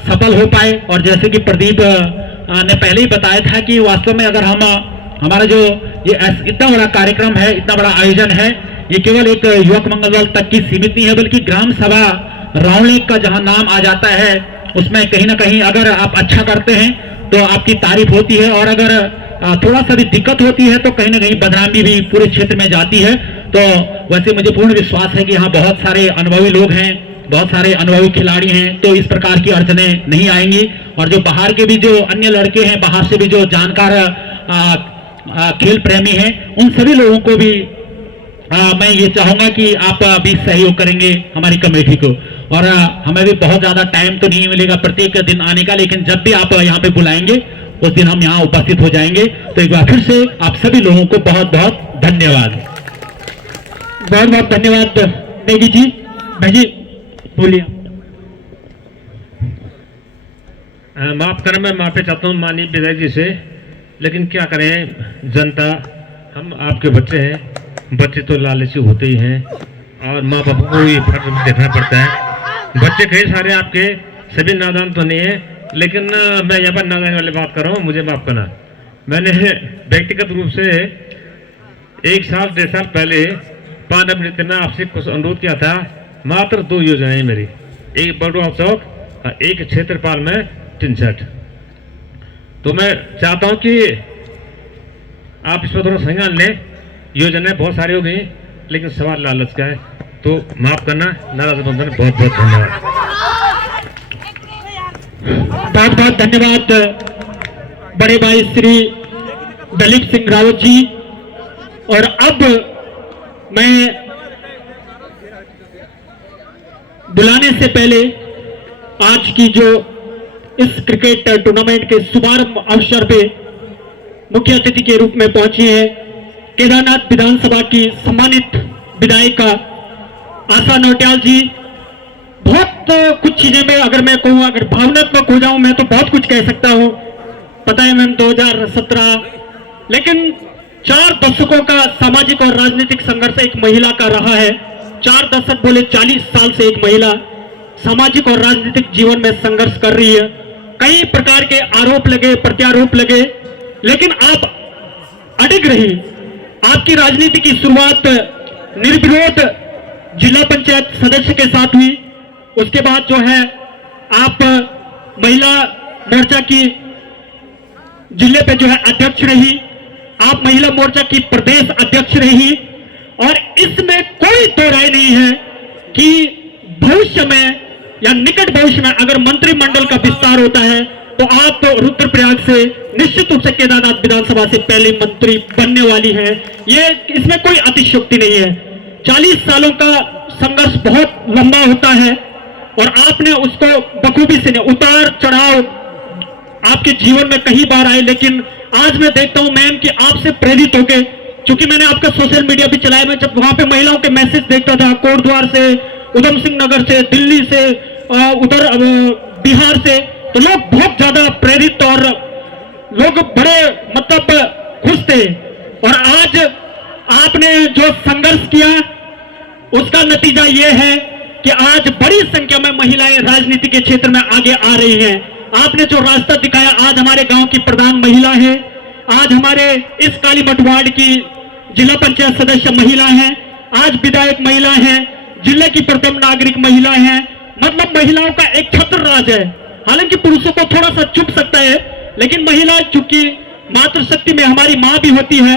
सफल हो पाए। और जैसे कि प्रदीप ने पहले ही बताया था कि वास्तव में अगर हम हमारा जो ये इतना बड़ा कार्यक्रम है, इतना बड़ा आयोजन है, ये केवल एक युवक मंगल दल तक की सीमित नहीं है, बल्कि ग्राम सभा रावलेक का जहां नाम आ जाता है उसमें कहीं ना कहीं अगर आप अच्छा करते हैं तो आपकी तारीफ होती है, और अगर थोड़ा सा भी दिक्कत होती है तो कहीं ना कहीं बदनामी भी पूरे क्षेत्र में जाती है। तो वैसे मुझे पूर्ण विश्वास है कि यहाँ बहुत सारे अनुभवी लोग हैं, बहुत सारे अनुभवी खिलाड़ी हैं, तो इस प्रकार की अड़चने नहीं आएंगी। और जो बाहर के भी जो अन्य लड़के हैं, बाहर से भी जो जानकार खेल प्रेमी हैं, उन सभी लोगों को भी मैं ये चाहूंगा कि आप भी सहयोग करेंगे हमारी कमेटी को। और हमें भी बहुत ज्यादा टाइम तो नहीं मिलेगा प्रत्येक दिन आने का, लेकिन जब भी आप यहाँ पे बुलाएंगे उस दिन हम यहाँ उपस्थित हो जाएंगे। तो एक बार फिर से आप सभी लोगों को बहुत बहुत धन्यवाद। बहुत बहुत धन्यवाद नेगी जी। भाई जी बोलिए। माफ करें, मैं माफी चाहता हूँ माननीय विधायक जी से, लेकिन क्या करें, जनता, हम आपके बच्चे हैं, बच्चे तो लालची होते ही हैं और माँ बाप को ये फर्ज देखना पड़ता है। बच्चे कई सारे आपके, सभी नादान तो नहीं है, लेकिन मैं यहाँ पर नादान वाली बात कर रहा हूँ, मुझे माफ करना। मैंने व्यक्तिगत रूप से 1 साल 1.5 साल पहले 5 मिनट में आपसे कुछ अनुरोध किया था। मात्र 2 योजनाएं मेरी, एक बड़ुआ चौक और एक क्षेत्रपाल में 63। तो मैं चाहता हूं कि आप इस पर थोड़ा संज्ञान लें। योजनाएं बहुत सारी हो गई, लेकिन सवाल लालच का है, तो माफ करना। नाराज बंधन, बहुत बहुत धन्यवाद। बहुत बहुत धन्यवाद बड़े भाई श्री दलीप सिंह रावत जी। और अब मैं बुलाने से पहले आज की जो इस क्रिकेट टूर्नामेंट के शुभारंभ अवसर पे मुख्य अतिथि के रूप में पहुंची है केदारनाथ विधानसभा की सम्मानित विधायिका आशा नौटियाल जी। बहुत कुछ चीजें में अगर मैं कहूँ, अगर भावनात्मक हो जाऊं मैं तो बहुत कुछ कह सकता हूं। पता है मैम 2017, लेकिन 4 दशकों का सामाजिक और राजनीतिक संघर्ष एक महिला का रहा है। 4 दशक बोले 40 साल से एक महिला सामाजिक और राजनीतिक जीवन में संघर्ष कर रही है। कई प्रकार के आरोप लगे, प्रत्यारोप लगे, लेकिन आप अडिग रही। आपकी राजनीति की शुरुआत निर्विरोध जिला पंचायत सदस्य के साथ हुई। उसके बाद जो है आप महिला मोर्चा की जिले पे जो है अध्यक्ष रही, आप महिला मोर्चा की प्रदेश अध्यक्ष रही। और इसमें कोई दो राय नहीं है कि भविष्य में या निकट भविष्य में अगर मंत्रिमंडल का विस्तार होता है तो आप तो रुद्रप्रयाग से निश्चित रूप से केदारनाथ विधानसभा से पहली मंत्री बनने वाली हैं। ये इसमें कोई अतिशयोक्ति नहीं है। 40 सालों का संघर्ष बहुत लंबा होता है और आपने उसको बखूबी से, उतार चढ़ाव आपके जीवन में कई बार आए, लेकिन आज मैं देखता हूं मैम कि आपसे प्रेरित होके, चूंकि मैंने आपका सोशल मीडिया भी चलाया, मैं जब वहां पे महिलाओं के मैसेज देखता था कोटद्वार से, उधम सिंह नगर से, दिल्ली से, उधर बिहार से, तो लोग बहुत ज्यादा प्रेरित और लोग बड़े मतलब खुश थे। और आज आपने जो संघर्ष किया उसका नतीजा यह है कि आज बड़ी संख्या में महिलाएं राजनीति के क्षेत्र में आगे आ रही हैं। आपने जो रास्ता दिखाया, आज हमारे गांव की प्रधान महिला है, आज हमारे इस कालीमठ वार्ड की जिला पंचायत सदस्य महिला हैं, आज विधायक महिला हैं, जिले की प्रथम नागरिक महिला हैं। मतलब महिलाओं का एक छत्र राज है। हालांकि पुरुषों को थोड़ा सा चुप सकता है, लेकिन महिला चूंकि मातृशक्ति में हमारी मां भी होती है,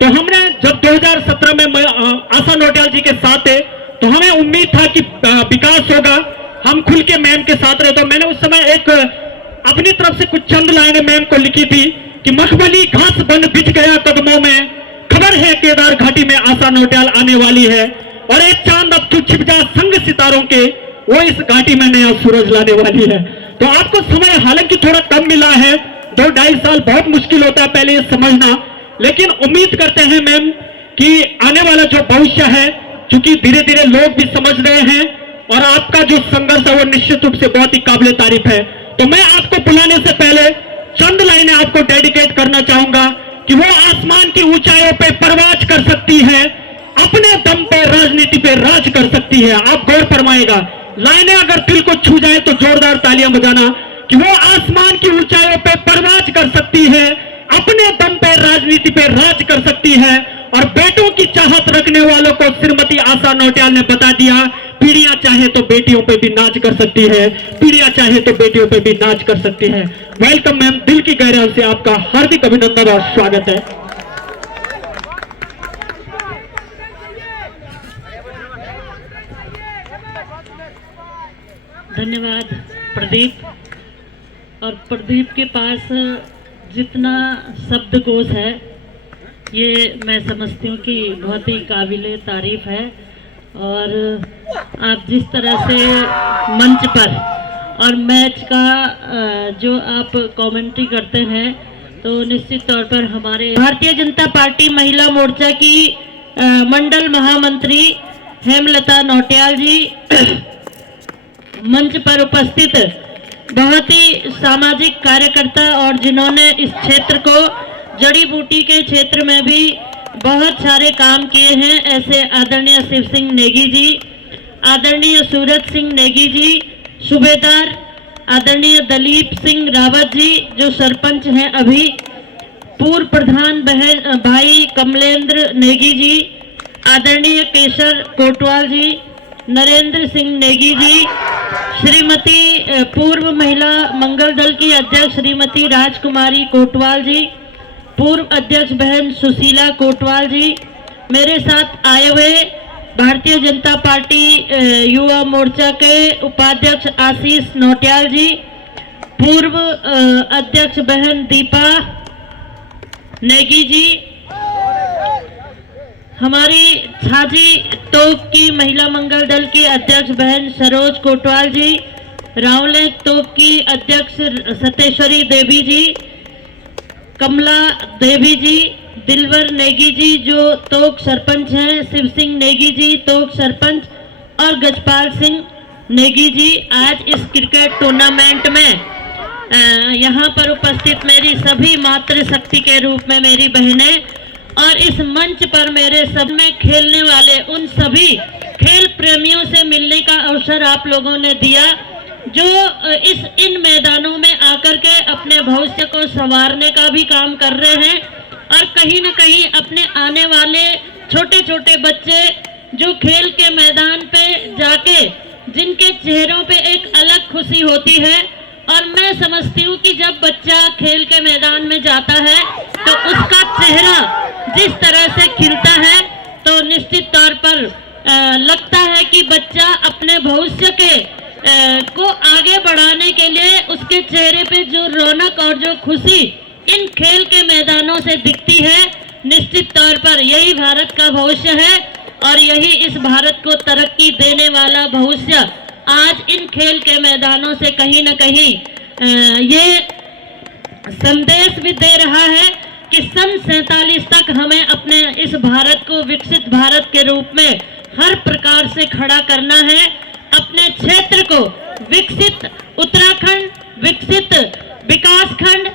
तो हमने जब 2017 में आशा नौटियाल जी के साथ थे तो हमें उम्मीद था कि विकास होगा, हम खुल के मैम के साथ रहे। तो मैंने उस समय एक अपनी तरफ से कुछ चंद लाइनें मैम को लिखी थी कि मखमली घास बन बिछ गया कदमों में, खबर है केदार घाटी में आशा नौटियाल आने वाली है, और एक चांद अब तू छिप जा संग सितारों के, वो इस घाटी में नया सूरज लाने वाली है। तो आपको समय हालांकि थोड़ा कम मिला है, 2-2.5 साल बहुत मुश्किल होता है पहले ये समझना, लेकिन उम्मीद करते हैं मैम कि आने वाला जो भविष्य है, चूंकि धीरे धीरे लोग भी समझ रहे हैं और आपका जो संघर्ष है वो निश्चित रूप से बहुत ही काबिल तारीफ है। तो मैं आपको बुलाने से पहले चंद लाइनें आपको डेडिकेट करना चाहूंगा कि वो आसमान की ऊंचाइयों पे परवाज कर सकती है, अपने दम पे राजनीति पे राज कर सकती है। आप गौर फरमाएगा, लाइनें अगर दिल को छू जाए तो जोरदार तालियां बजाना कि वो आसमान की ऊंचाइयों पे परवाज कर सकती है, अपने दम पे राजनीति पे राज कर सकती है। और बेटों की चाहत रखने वालों को श्रीमती आशा नौटियाल ने बता दिया, पीढ़ियां चाहे तो बेटियों पे भी नाच कर सकती है, पीढ़ियां चाहे तो बेटियों पे भी नाच कर सकती है। वेलकम मैम, दिल की गहराई से आपका हार्दिक अभिनंदन और स्वागत है। धन्यवाद प्रदीप। और प्रदीप के पास जितना शब्दकोश है ये मैं समझती हूँ कि बहुत ही काबिले तारीफ है। और आप जिस तरह से मंच पर और मैच का जो आप कमेंट्री करते हैं तो निश्चित तौर पर हमारे भारतीय जनता पार्टी महिला मोर्चा की मंडल महामंत्री हेमलता नौटियाल जी मंच पर उपस्थित बहुत ही सामाजिक कार्यकर्ता और जिन्होंने इस क्षेत्र को जड़ी बूटी के क्षेत्र में भी बहुत सारे काम किए हैं, ऐसे आदरणीय शिव सिंह नेगी जी, आदरणीय सूरज सिंह नेगी जी, सूबेदार आदरणीय दलीप सिंह रावत जी जो सरपंच हैं अभी, पूर्व प्रधान बहन भाई कमलेंद्र नेगी जी, आदरणीय केशर कोटवाल जी, नरेंद्र सिंह नेगी जी, श्रीमती पूर्व महिला मंगल दल की अध्यक्ष श्रीमती राजकुमारी कोटवाल जी, पूर्व अध्यक्ष बहन सुशीला कोटवाल जी, मेरे साथ आए हुए भारतीय जनता पार्टी युवा मोर्चा के उपाध्यक्ष आशीष नौटियाल जी, पूर्व अध्यक्ष बहन दीपा नेगी जी, हमारी छाजी तोप की महिला मंगल दल की अध्यक्ष बहन सरोज कोटवाल जी, रावले तोप की अध्यक्ष सतेश्वरी देवी जी, कमला देवी जी, दिलवर नेगी जी जो तोक सरपंच हैं, शिव सिंह नेगी जी तोक सरपंच और गजपाल सिंह नेगी जी आज इस क्रिकेट टूर्नामेंट में यहाँ पर उपस्थित मेरी सभी मातृशक्ति के रूप में मेरी बहनें और इस मंच पर मेरे सब में खेलने वाले उन सभी खेल प्रेमियों से मिलने का अवसर आप लोगों ने दिया जो इन मैदानों में आकर के अपने भविष्य को संवारने का भी काम कर रहे हैं और कहीं न कहीं अपने आने वाले छोटे छोटे बच्चे जो खेल के मैदान पे जाके जिनके चेहरों पे एक अलग खुशी होती है। और मैं समझती हूँ कि जब बच्चा खेल के मैदान में जाता है तो उसका चेहरा जिस तरह से खिलता है तो निश्चित तौर पर लगता है कि बच्चा अपने भविष्य के को आगे बढ़ाने के लिए उसके चेहरे पे जो रौनक और जो खुशी इन खेल के मैदानों से दिखती है, निश्चित तौर पर यही भारत का भविष्य है और यही इस भारत को तरक्की देने वाला भविष्य आज इन खेल के मैदानों से कहीं न कहीं ये संदेश भी दे रहा है कि सन 47 तक हमें अपने इस भारत को विकसित भारत के रूप में हर प्रकार से खड़ा करना है। अपने क्षेत्र को विकसित उत्तराखंड, विकसित विकास खंड,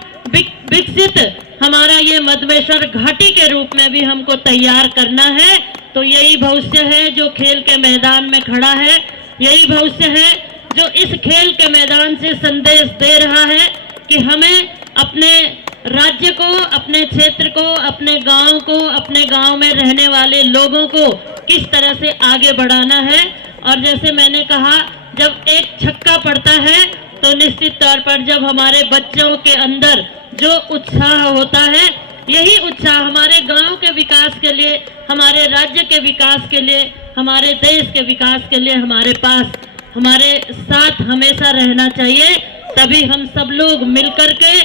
विकसित हमारा ये मधवेश्वर घाटी के रूप में भी हमको तैयार करना है। तो यही भविष्य है जो खेल के मैदान में खड़ा है, यही भविष्य है जो इस खेल के मैदान से संदेश दे रहा है कि हमें अपने राज्य को, अपने क्षेत्र को, अपने गांव को, अपने गांव में रहने वाले लोगों को किस तरह से आगे बढ़ाना है। और जैसे मैंने कहा, जब एक छक्का पड़ता है तो निश्चित तौर पर जब हमारे बच्चों के अंदर जो उत्साह होता है, यही उत्साह हमारे गांव के विकास के लिए, हमारे राज्य के विकास के लिए, हमारे देश के विकास के लिए हमारे पास, हमारे साथ हमेशा रहना चाहिए। तभी हम सब लोग मिलकर के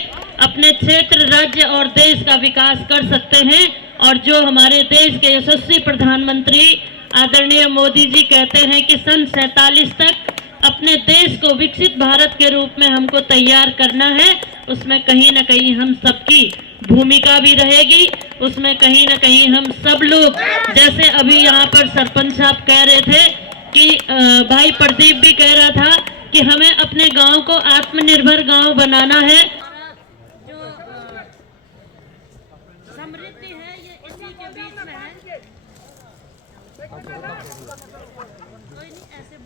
अपने क्षेत्र, राज्य और देश का विकास कर सकते हैं। और जो हमारे देश के यशस्वी प्रधानमंत्री आदरणीय मोदी जी कहते हैं कि सन 47 तक अपने देश को विकसित भारत के रूप में हमको तैयार करना है, उसमें कहीं न कहीं हम सबकी भूमिका भी रहेगी। उसमें कहीं न कहीं हम सब लोग, जैसे अभी यहाँ पर सरपंच साहब कह रहे थे कि भाई प्रदीप भी कह रहा था कि हमें अपने गांव को आत्मनिर्भर गांव बनाना है। जो समृद्धि है ये इसी के बीच में है। कोई नहीं ऐसे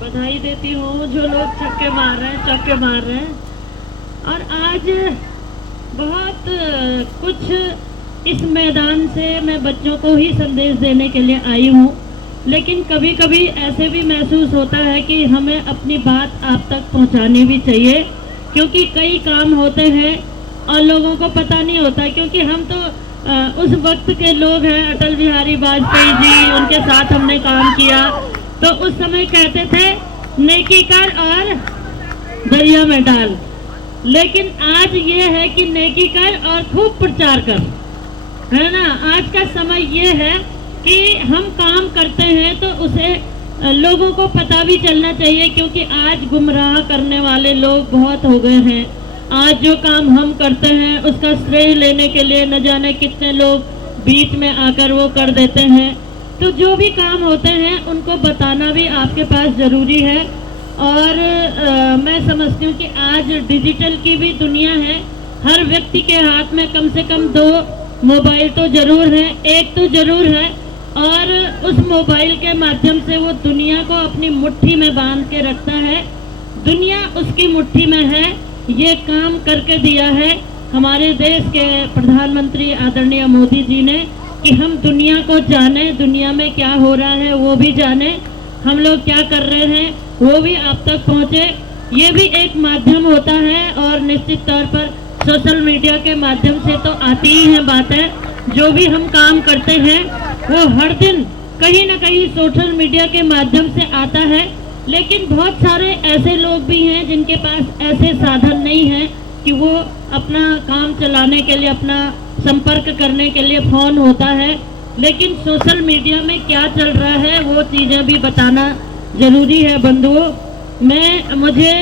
बधाई देती हूँ जो लोग छक्के मार रहे हैं, चौके मार रहे हैं। और आज बहुत कुछ इस मैदान से मैं बच्चों को ही संदेश देने के लिए आई हूँ, लेकिन कभी कभी ऐसे भी महसूस होता है कि हमें अपनी बात आप तक पहुँचानी भी चाहिए, क्योंकि कई काम होते हैं और लोगों को पता नहीं होता। क्योंकि हम तो उस वक्त के लोग हैं, अटल बिहारी वाजपेयी जी, उनके साथ हमने काम किया। तो उस समय कहते थे नेकी कर और दरिया में डाल, लेकिन आज ये है कि नेकी कर और खूब प्रचार कर, है ना। आज का समय ये है कि हम काम करते हैं तो उसे लोगों को पता भी चलना चाहिए, क्योंकि आज गुमराह करने वाले लोग बहुत हो गए हैं। आज जो काम हम करते हैं उसका श्रेय लेने के लिए न जाने कितने लोग बीच में आकर वो कर देते हैं। तो जो भी काम होते हैं उनको बताना भी आपके पास ज़रूरी है। और मैं समझती हूँ कि आज डिजिटल की भी दुनिया है। हर व्यक्ति के हाथ में कम से कम 2 मोबाइल तो ज़रूर है, एक तो ज़रूर है, और उस मोबाइल के माध्यम से वो दुनिया को अपनी मुट्ठी में बांध के रखता है। दुनिया उसकी मुट्ठी में है। ये काम करके दिया है हमारे देश के प्रधानमंत्री आदरणीय मोदी जी ने कि हम दुनिया को जाने, दुनिया में क्या हो रहा है वो भी जाने, हम लोग क्या कर रहे हैं वो भी आप तक पहुँचे। ये भी एक माध्यम होता है। और निश्चित तौर पर सोशल मीडिया के माध्यम से तो आती ही हैं बातें। जो भी हम काम करते हैं वो हर दिन कहीं ना कहीं सोशल मीडिया के माध्यम से आता है। लेकिन बहुत सारे ऐसे लोग भी हैं जिनके पास ऐसे साधन नहीं हैं कि वो अपना काम चलाने के लिए, अपना संपर्क करने के लिए फ़ोन होता है। लेकिन सोशल मीडिया में क्या चल रहा है वो चीज़ें भी बताना ज़रूरी है बंधुओं। मुझे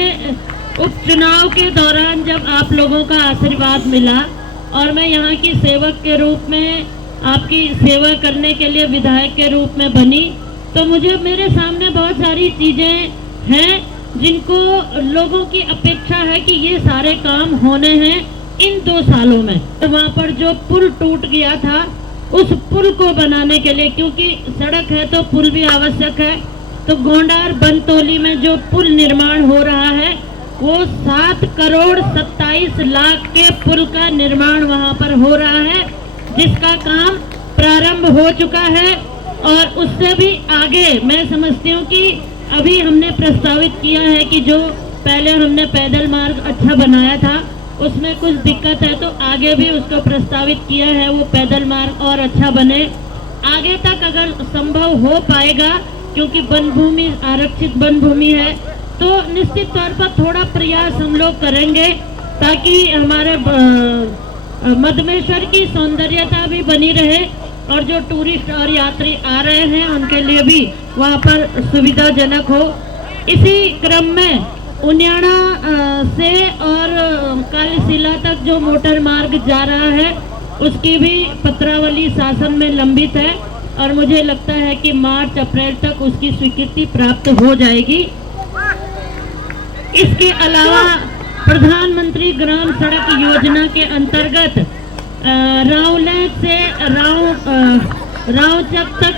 उपचुनाव के दौरान जब आप लोगों का आशीर्वाद मिला और मैं यहाँ की सेवक के रूप में आपकी सेवा करने के लिए विधायक के रूप में बनी, तो मुझे मेरे सामने बहुत सारी चीज़ें हैं जिनको लोगों की अपेक्षा है कि ये सारे काम होने हैं इन 2 सालों में। तो वहाँ पर जो पुल टूट गया था उस पुल को बनाने के लिए, क्योंकि सड़क है तो पुल भी आवश्यक है, तो गोंडार बनतोली में जो पुल निर्माण हो रहा है वो 7 करोड़ 27 लाख के पुल का निर्माण वहाँ पर हो रहा है, जिसका काम प्रारंभ हो चुका है। और उससे भी आगे मैं समझती हूँ कि अभी हमने प्रस्तावित किया है कि जो पहले हमने पैदल मार्ग अच्छा बनाया था उसमें कुछ दिक्कत है, तो आगे भी उसको प्रस्तावित किया है वो पैदल मार्ग और अच्छा बने। आगे तक अगर संभव हो पाएगा, क्योंकि वन भूमि आरक्षित वन भूमि है, तो निश्चित तौर पर थोड़ा प्रयास हम लोग करेंगे ताकि हमारे मधमेश्वर की सौंदर्यता भी बनी रहे और जो टूरिस्ट और यात्री आ रहे हैं उनके लिए भी वहाँ पर सुविधाजनक हो। इसी क्रम में उन्याणा से और कालीशिला तक जो मोटर मार्ग जा रहा है उसकी भी पत्रावली शासन में लंबित है और मुझे लगता है कि मार्च अप्रैल तक उसकी स्वीकृति प्राप्त हो जाएगी। इसके अलावा प्रधानमंत्री ग्राम सड़क योजना के अंतर्गत रावलेक से रावचक तक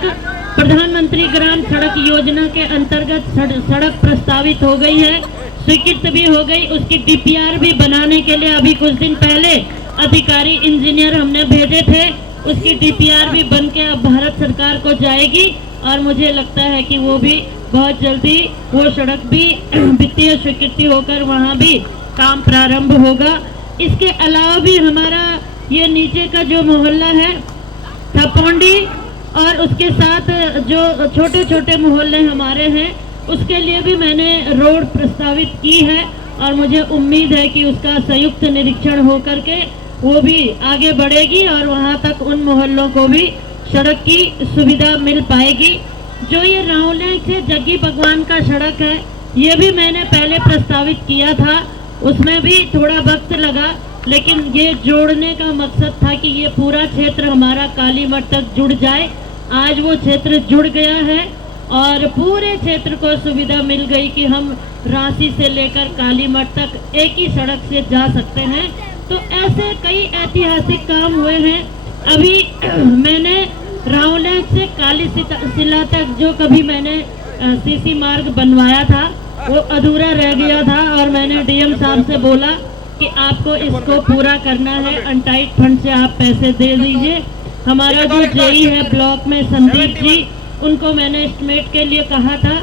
प्रधानमंत्री ग्राम सड़क योजना के अंतर्गत सड़क प्रस्तावित हो गई है, स्वीकृत भी हो गई। उसकी डीपीआर भी बनाने के लिए अभी कुछ दिन पहले अधिकारी इंजीनियर हमने भेजे थे, उसकी डीपीआर भी बन के अब भारत सरकार को जाएगी और मुझे लगता है कि वो भी बहुत जल्दी वो सड़क भी वित्तीय स्वीकृति होकर वहाँ भी काम प्रारंभ होगा। इसके अलावा भी हमारा ये नीचे का जो मोहल्ला है थपौंडी और उसके साथ जो छोटे छोटे मोहल्ले हमारे हैं उसके लिए भी मैंने रोड प्रस्तावित की है और मुझे उम्मीद है कि उसका संयुक्त निरीक्षण होकर के वो भी आगे बढ़ेगी और वहाँ तक उन मोहल्लों को भी सड़क की सुविधा मिल पाएगी। जो ये रावलेक से जग्गी भगवान का सड़क है ये भी मैंने पहले प्रस्तावित किया था, उसमें भी थोड़ा वक्त लगा, लेकिन ये जोड़ने का मकसद था कि ये पूरा क्षेत्र हमारा कालीमठ तक जुड़ जाए। आज वो क्षेत्र जुड़ गया है और पूरे क्षेत्र को सुविधा मिल गई कि हम रांची से लेकर कालीमठ तक एक ही सड़क से जा सकते हैं। तो ऐसे कई ऐतिहासिक काम हुए हैं। अभी मैंने रावलेक से काली शिला तक जो कभी मैंने सीसी मार्ग बनवाया था वो अधूरा रह गया था और मैंने डीएम साहब से बोला कि आपको इसको पूरा करना है, अनटाइड फंड से आप पैसे दे दीजिए। हमारा जो जेई है ब्लॉक में संदीप जी, उनको मैंने एस्टिमेट के लिए कहा था,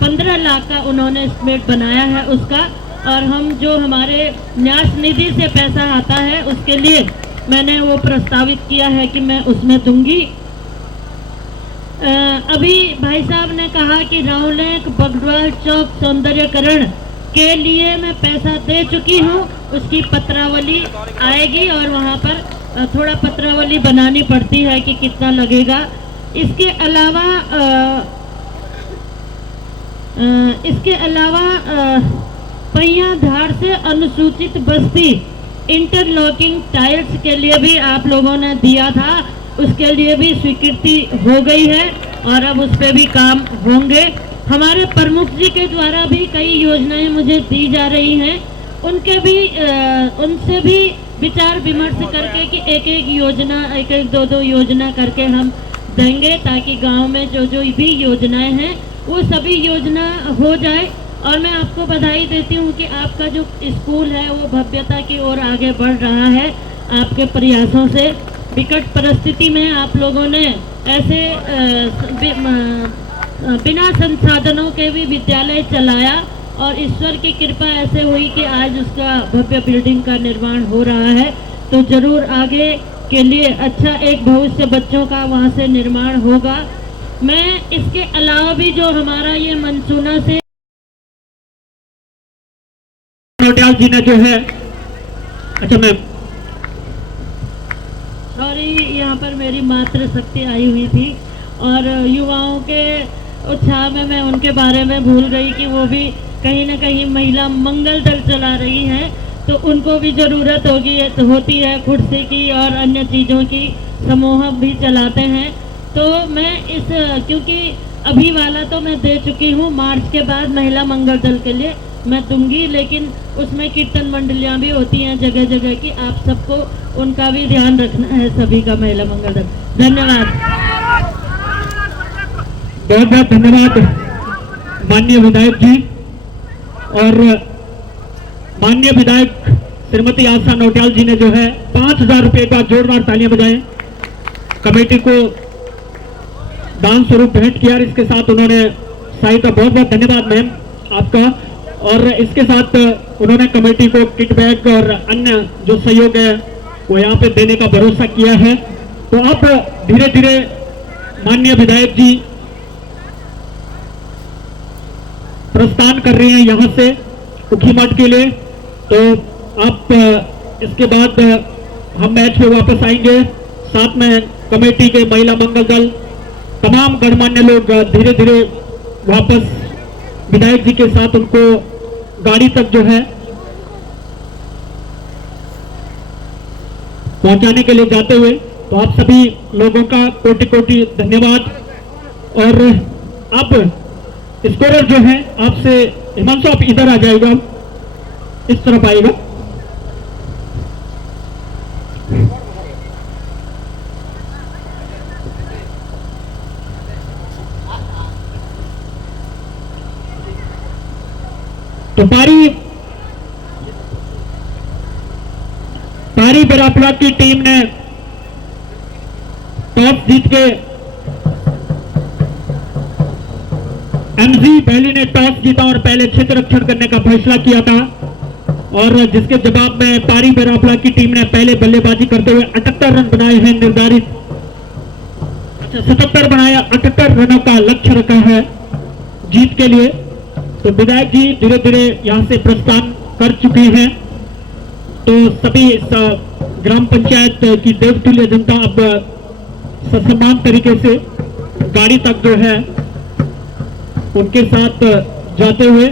15 लाख का उन्होंने एस्टिमेट बनाया है उसका, और हम जो हमारे न्यास निधि से पैसा आता है उसके लिए मैंने वो प्रस्तावित किया है कि मैं उसमें दूंगी। अभी भाई साहब ने कहा कि रावलेक बगड़वाल चौक सौंदर्यकरण के लिए मैं पैसा दे चुकी हूँ, उसकी पत्रावली आएगी और वहाँ पर थोड़ा पत्रावली बनानी पड़ती है कि कितना लगेगा। इसके अलावा पहिया धार से अनुसूचित बस्ती इंटरलॉकिंग टाइल्स के लिए भी आप लोगों ने दिया था, उसके लिए भी स्वीकृति हो गई है और अब उस पर भी काम होंगे। हमारे प्रमुख जी के द्वारा भी कई योजनाएं मुझे दी जा रही हैं, उनसे भी विचार विमर्श करके कि एक एक योजना, एक एक दो योजना करके हम देंगे ताकि गांव में जो भी योजनाएं हैं वो सभी योजना हो जाए। और मैं आपको बधाई देती हूँ कि आपका जो स्कूल है वो भव्यता की ओर आगे बढ़ रहा है। आपके प्रयासों से विकट परिस्थिति में आप लोगों ने ऐसे बिना संसाधनों के भी विद्यालय चलाया और ईश्वर की कृपा ऐसे हुई कि आज उसका भव्य बिल्डिंग का निर्माण हो रहा है। तो जरूर आगे के लिए अच्छा एक भविष्य बच्चों का वहाँ से निर्माण होगा। मैं इसके अलावा भी जो हमारा ये मनसूना से नोटियाल जी ने जो है, अच्छा मैं सॉरी, यहाँ पर मेरी मातृ शक्ति आई हुई थी और युवाओं के उत्साह में मैं उनके बारे में भूल गई कि वो भी कहीं ना कहीं महिला मंगल दल चला रही हैं, तो उनको भी ज़रूरत होती है कुर्सी की और अन्य चीज़ों की, समूह भी चलाते हैं। तो मैं क्योंकि अभी वाला तो मैं दे चुकी हूँ, मार्च के बाद महिला मंगल दल के लिए मैं दूंगी, लेकिन उसमें कीर्तन मंडलियाँ भी होती हैं जगह जगह की, आप सबको उनका भी ध्यान रखना है, सभी का महिला मंगल दल। धन्यवाद, बहुत बहुत धन्यवाद माननीय विधायक जी। और माननीय विधायक श्रीमती आशा नोटियाल जी ने जो है 5,000 रुपये का जोरदार तालियां बजाएं, कमेटी को दान स्वरूप भेंट किया। इसके साथ उन्होंने सहायता, बहुत बहुत धन्यवाद मैम आपका। और इसके साथ उन्होंने कमेटी को किट बैग और अन्य जो सहयोग है वो यहाँ पे देने का भरोसा किया है। तो अब धीरे धीरे माननीय विधायक जी प्रस्थान कर रहे हैं यहाँ से उखीमठ के लिए। तो आप इसके बाद हम मैच पे वापस आएंगे, साथ में कमेटी के महिला मंगल दल तमाम गणमान्य लोग धीरे धीरे वापस विधायक जी के साथ उनको गाड़ी तक जो है पहुंचाने के लिए जाते हुए तो आप सभी लोगों का कोटि कोटि धन्यवाद। और अब स्कोरर जो है आपसे, हिमांशु आप इधर आ जाएगा, इस तरफ आएगा। तो पारी बेरापुरा की टीम ने टॉस जीत के, एमजी वैली ने टॉस जीता और पहले क्षेत्र रक्षण करने का फैसला किया था, और जिसके जवाब में पारी बेरापुरा की टीम ने पहले बल्लेबाजी करते हुए 78 रन बनाए हैं निर्धारित, 77 बनाया, 78 रनों का लक्ष्य रखा है जीत के लिए। तो विधायक जी धीरे धीरे यहां से प्रस्थान कर चुके हैं। तो सभी ग्राम पंचायत की देवतुल्य जनता अब ससम्मान तरीके से गाड़ी तक जो है उनके साथ जाते हुए,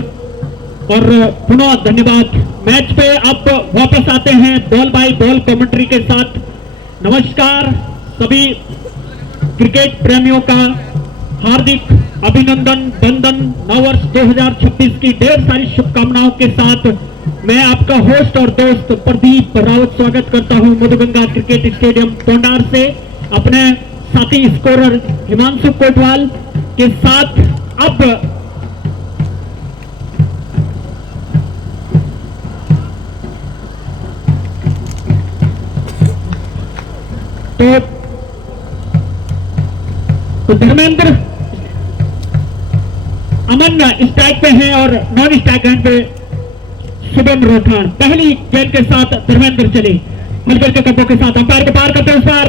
और पुनः धन्यवाद। मैच पे अब वापस आते हैं बॉल बाय बॉल कमेंट्री के साथ। नमस्कार, सभी क्रिकेट प्रेमियों का हार्दिक अभिनंदन, वंदन, नववर्ष 2026 की ढेर सारी शुभकामनाओं के साथ मैं आपका होस्ट और दोस्त प्रदीप रावत स्वागत करता हूं मधुगंगा क्रिकेट स्टेडियम पोंडार से, अपने साथी स्कोरर हिमांशु कोटवाल के साथ। अब तो धर्मेंद्र अमन स्ट्राइक पे हैं और नॉन स्ट्राइक हैंड पे शुभम रोठान। पहली गेंद के साथ धर्मेंद्र चले मिलकर के कपड़ों के साथ अंपायर को पार करते, उस बार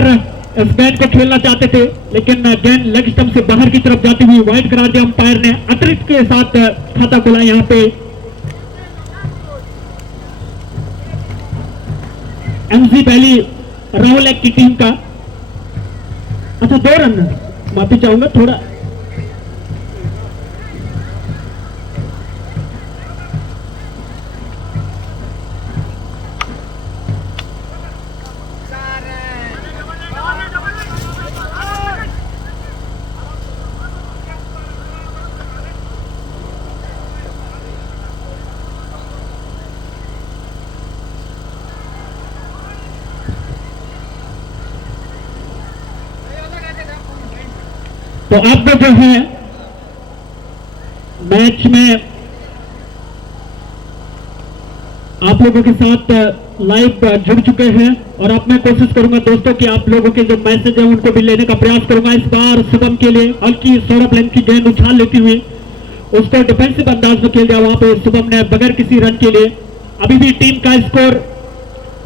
इस गेंद को खेलना चाहते थे लेकिन गेंद लेग स्टंप से बाहर की तरफ जाती हुई वाइड करार दिया अंपायर ने। अतिरिक्त के साथ खाता खुला यहां पे एमजी वैली राहुल की टीम का। अच्छा 2 रन, माफी चाहूंगा थोड़ा तो अब जो है मैच में आप लोगों के साथ लाइव जुड़ चुके हैं और अब मैं कोशिश करूंगा दोस्तों कि आप लोगों के जो मैसेज है उनको भी लेने का प्रयास करूंगा। इस बार शुभम के लिए हल्की सौरभ लेंथ की गेंद उछाल लेती हुई उसको डिफेंसिव अंदाज में खेल दिया, वहां पे शुभम ने बगैर किसी रन के लिए। अभी भी टीम का स्कोर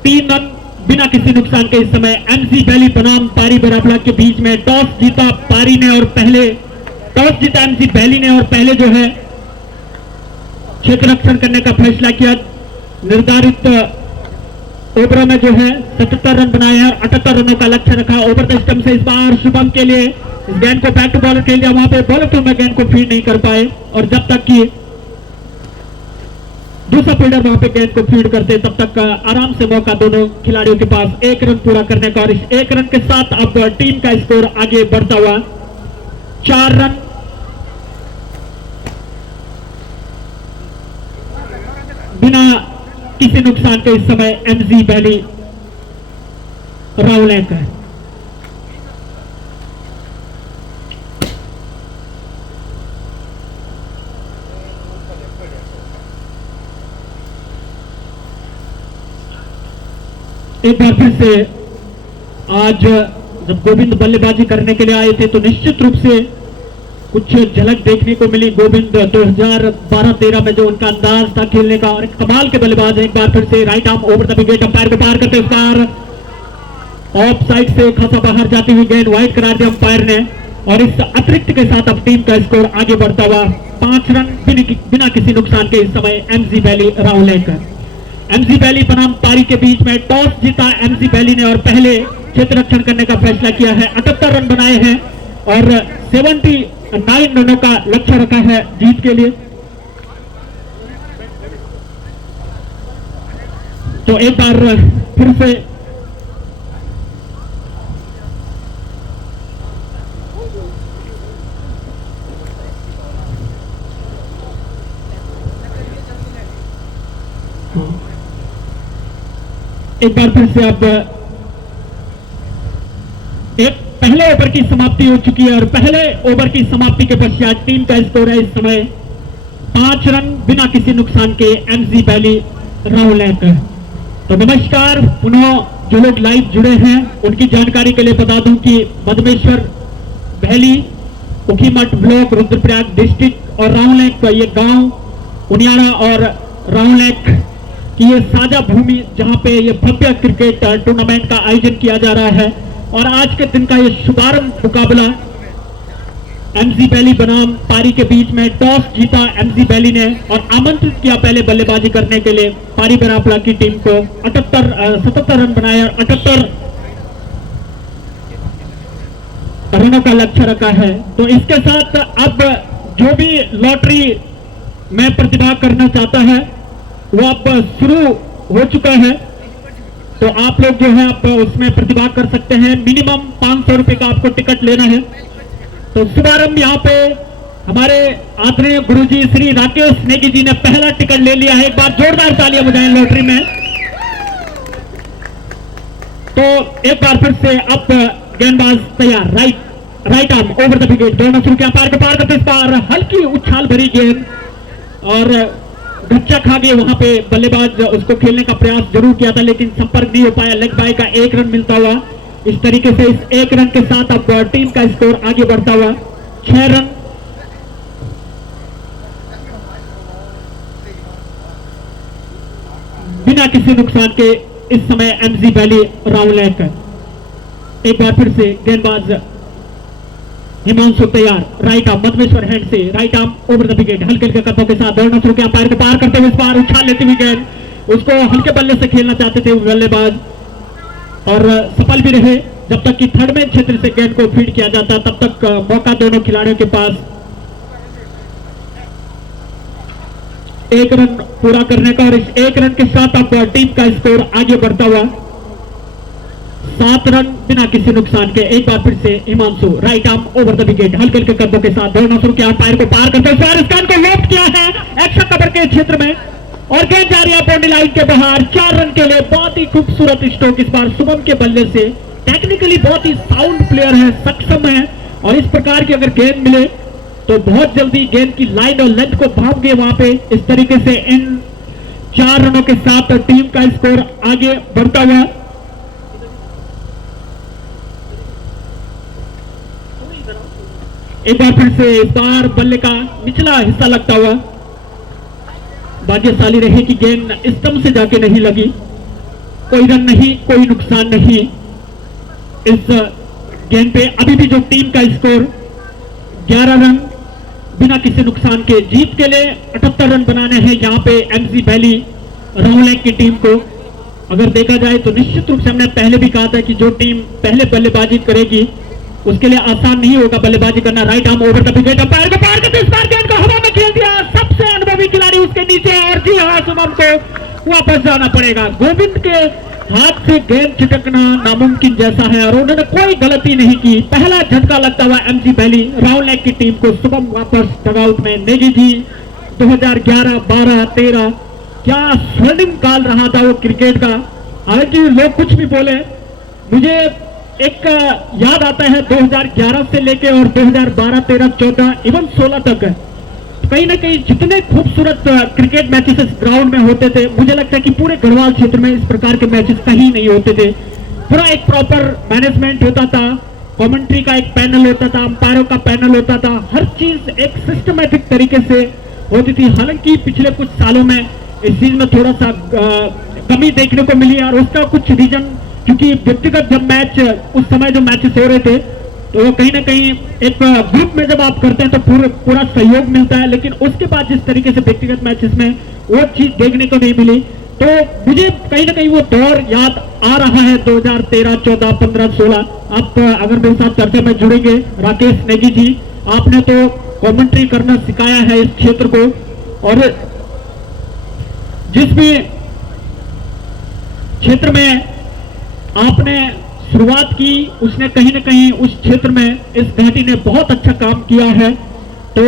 3 रन बिना किसी नुकसान के। इस समय एमजी वैली बनाम पारी बेरापुरा के बीच में टॉस जीता पारी ने और पहले टॉस जीता एमजी वैली ने और पहले जो है क्षेत्र रक्षण करने का फैसला किया। निर्धारित ओवरों में जो है 77 रन बनाए हैं और 78 रनों का लक्ष्य रखा। ओवर द स्टंप से इस बार शुभम के लिए इस गेंद को बैक टू बॉलर खेल दिया, वहां पे बॉलर तो में गेंद को फीड नहीं कर पाए और जब तक कि दूसरा फील्डर वहां पे गेंद को फीड करते तब तक आराम से मौका दोनों खिलाड़ियों के पास 1 रन पूरा करने का। और इस 1 रन के साथ अब टीम का स्कोर आगे बढ़ता हुआ 4 रन। बिना किसी नुकसान के इस समय एमजी वैली राहुल है। एक बार फिर से आज जब गोविंद बल्लेबाजी करने के लिए आए थे तो निश्चित रूप से कुछ झलक देखने को मिली। गोविंद 2012-13 में जो उनका अंदाज था खेलने का और एक कमाल के बल्लेबाज है। एक बार फिर से right arm over the wicket umpire को पार करते बार ऑफ साइड से खासा बाहर जाती हुई गेंद वाइड करा दिया अंपायर ने। और इस अतिरिक्त के साथ अब टीम का स्कोर आगे बढ़ता हुआ 5 रन बिना किसी नुकसान के। इस समय MG valley Rahul MG valley बनाम पारी के बीच में टॉस जीता एमजी वैली ने और पहले क्षेत्र रक्षण करने का फैसला किया है। 78 रन बनाए हैं और 79 रनों का लक्ष्य रखा है जीत के लिए। तो एक बार फिर से एक बार फिर से अब एक पहले ओवर की समाप्ति हो चुकी है और पहले ओवर की समाप्ति के पश्चात टीम का स्कोर है इस समय 5 रन बिना किसी नुकसान के एमजी वैली राहुल एक। तो नमस्कार, पुनः जो लोग लाइव जुड़े हैं उनकी जानकारी के लिए बता दूं कि Madhmeshwar valley Ukhimath block Rudraprayag district और राहुल एक का ये गांव उनियाड़ा और राहुल एक की ये साझा भूमि जहां पे ये भव्य क्रिकेट टूर्नामेंट का आयोजन किया जा रहा है। और आज के दिन का ये शुभारंभ मुकाबला एमजी वैली बनाम पारी के बीच में टॉस जीता एमजी वैली ने और आमंत्रित किया पहले बल्लेबाजी करने के लिए पारी बरापला की टीम को 77 रन बनाए और 78 रनों का लक्ष्य रखा है। तो इसके साथ अब जो भी लॉटरी में प्रतिभाग करना चाहता है वो अब शुरू हो चुका है। तो आप लोग जो है आप उसमें प्रतिभाग कर सकते हैं। मिनिमम 500 रुपए का आपको टिकट लेना है। तो शुभारंभ यहाँ पे हमारे आदरणीय गुरुजी श्री राकेश नेगी जी ने पहला टिकट ले लिया है। एक बार जोरदार तालियां बजाएं लॉटरी में। तो एक बार फिर से अब गेंदबाज तैयार, right arm over the wicket, दोनों शुरू किया, पार को पार करते, इस बार हल्की उछाल भरी गेंद और गच्चा खा गए। वहां पे बल्लेबाज उसको खेलने का प्रयास जरूर किया था लेकिन संपर्क नहीं हो पाया। लेग बाय का 1 रन मिलता हुआ इस तरीके से इस 1 रन के साथ अब टीम का स्कोर आगे बढ़ता हुआ 6 रन। बिना किसी नुकसान के इस समय एमजी वैली राहुल एक बार फिर से गेंदबाज हिमांशु तैयार, राइट आर्म मधमेश्वर हैंड से right arm over the wicket, हल्के हल्के कदमों के साथ दौड़ना शुरू किया, पैर को पार करते हुए इस बार उछाल लेती हुई गेंद, उसको हल्के बल्ले से खेलना चाहते थे बल्लेबाज और सफल भी रहे। जब तक कि थर्ड मैन क्षेत्र से गेंद को फीड किया जाता तब तक मौका दोनों खिलाड़ियों के पास 1 रन पूरा करने का और इस 1 रन के साथ अब टीम का स्कोर आगे बढ़ता हुआ 7 रन बिना किसी नुकसान के। एक बार फिर से Himanshu right arm over the wicket, हल्के हल्के कदमों के साथ दौड़ना शुरू किया, पैर को पार करते हुए इस गेंद को लॉफ्ट किया है एक्स्ट्रा कवर के क्षेत्र में और गेंद जा रही है बाउंड्री लाइन के बाहर 4 रन के लिए। बहुत ही खूबसूरत स्ट्रोक इस बार शुभम के बल्ले से। टेक्निकली बहुत ही साउंड प्लेयर है, सक्षम है और इस प्रकार की अगर गेंद मिले तो बहुत जल्दी गेंद की लाइन और लेंथ को भाप गए वहां पे। इस तरीके से इन 4 रनों के साथ टीम का स्कोर आगे बढ़ता हुआ एक बार फिर से इस बार बल्ले का निचला हिस्सा लगता हुआ भाग्यशाली रहे कि गेंद स्टंप से जाके नहीं लगी। कोई रन नहीं, कोई नुकसान नहीं इस गेंद पे। अभी भी जो टीम का स्कोर 11 रन बिना किसी नुकसान के। जीत के लिए 78 रन बनाने हैं यहाँ पे एमजी वैली राहुल की टीम को। अगर देखा जाए तो निश्चित रूप से हमने पहले भी कहा था कि जो टीम पहले बल्लेबाजी करेगी उसके लिए आसान नहीं होगा बल्लेबाजी करना। Right arm over the wicket, पैर को पार करके इस बार गेंद को हवा में खेल दिया। सबसे अनुभवी खिलाड़ी उसके नीचे और जी हाँ, शुभम को वापस जाना पड़ेगा। गोविंद के हाथ से गेंद छिटकना नामुमकिन जैसा है और उन्होंने कोई गलती नहीं की। पहला झटका लगता हुआ एमजी वैली राहुल की टीम को। शुभम वापस डगआउट में। नेगी जी 2011, 12, 13 क्या स्वर्णिम काल रहा था वो क्रिकेट का। हालांकि लोग कुछ भी बोले, मुझे एक याद आता है 2011 से लेके और 2012, 13, 14 इवन 16 तक कहीं ना कहीं जितने खूबसूरत क्रिकेट मैचेस इस ग्राउंड में होते थे, मुझे लगता है कि पूरे गढ़वाल क्षेत्र में इस प्रकार के मैचेस कहीं नहीं होते थे। पूरा एक प्रॉपर मैनेजमेंट होता था, कमेंट्री का एक पैनल होता था, अंपायरों का पैनल होता था, हर चीज एक सिस्टमेटिक तरीके से होती थी। हालांकि पिछले कुछ सालों में इस चीज में थोड़ा सा कमी देखने को मिली और उसका कुछ रीजन क्योंकि व्यक्तिगत जब मैच उस समय जो मैचेस हो रहे थे तो कहीं ना कहीं एक ग्रुप में जब आप करते हैं तो पूरा सहयोग मिलता है, लेकिन उसके बाद जिस तरीके से व्यक्तिगत मैचेस में वो चीज देखने को नहीं मिली तो मुझे कहीं ना कहीं वो दौर याद आ रहा है 2013, 14, 15, 16। आप अगर मेरे साथ चर्चा में जुड़ेंगे, राकेश नेगी जी आपने तो कमेंट्री करना सिखाया है इस क्षेत्र को और जिस भी क्षेत्र में आपने शुरुआत की उसने कहीं ना कहीं उस क्षेत्र में इस घाटी ने बहुत अच्छा काम किया है। तो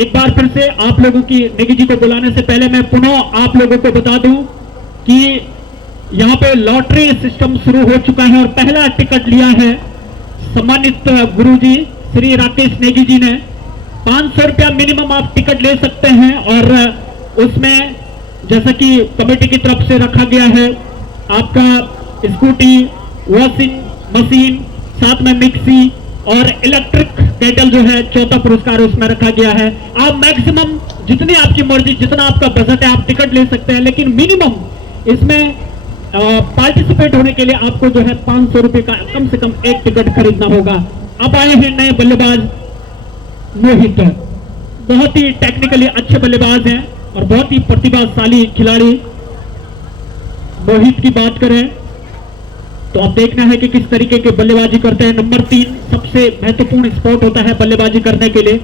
एक बार फिर से आप लोगों की नेगी जी को बुलाने से पहले मैं पुनः आप लोगों को बता दूं कि यहाँ पे लॉटरी सिस्टम शुरू हो चुका है और पहला टिकट लिया है सम्मानित गुरुजी श्री राकेश नेगी जी ने। 500 रुपया मिनिमम आप टिकट ले सकते हैं और उसमें जैसा कि कमेटी की तरफ से रखा गया है आपका स्कूटी, वॉशिंग मशीन, साथ में मिक्सी और इलेक्ट्रिक केटल जो है चौथा पुरस्कार उसमें रखा गया है। आप मैक्सिमम जितनी आपकी मर्जी, जितना आपका बजट है आप टिकट ले सकते हैं, लेकिन मिनिमम इसमें पार्टिसिपेट होने के लिए आपको जो है 500 रुपए का कम से कम एक टिकट खरीदना होगा। अब आए हैं नए बल्लेबाज मोहित, बहुत ही टेक्निकली अच्छे बल्लेबाज हैं और बहुत ही प्रतिभाशाली खिलाड़ी। मोहित की बात करें तो अब देखना है कि किस तरीके के बल्लेबाजी करते हैं। नंबर 3 सबसे महत्वपूर्ण स्पॉट होता है बल्लेबाजी करने के लिए,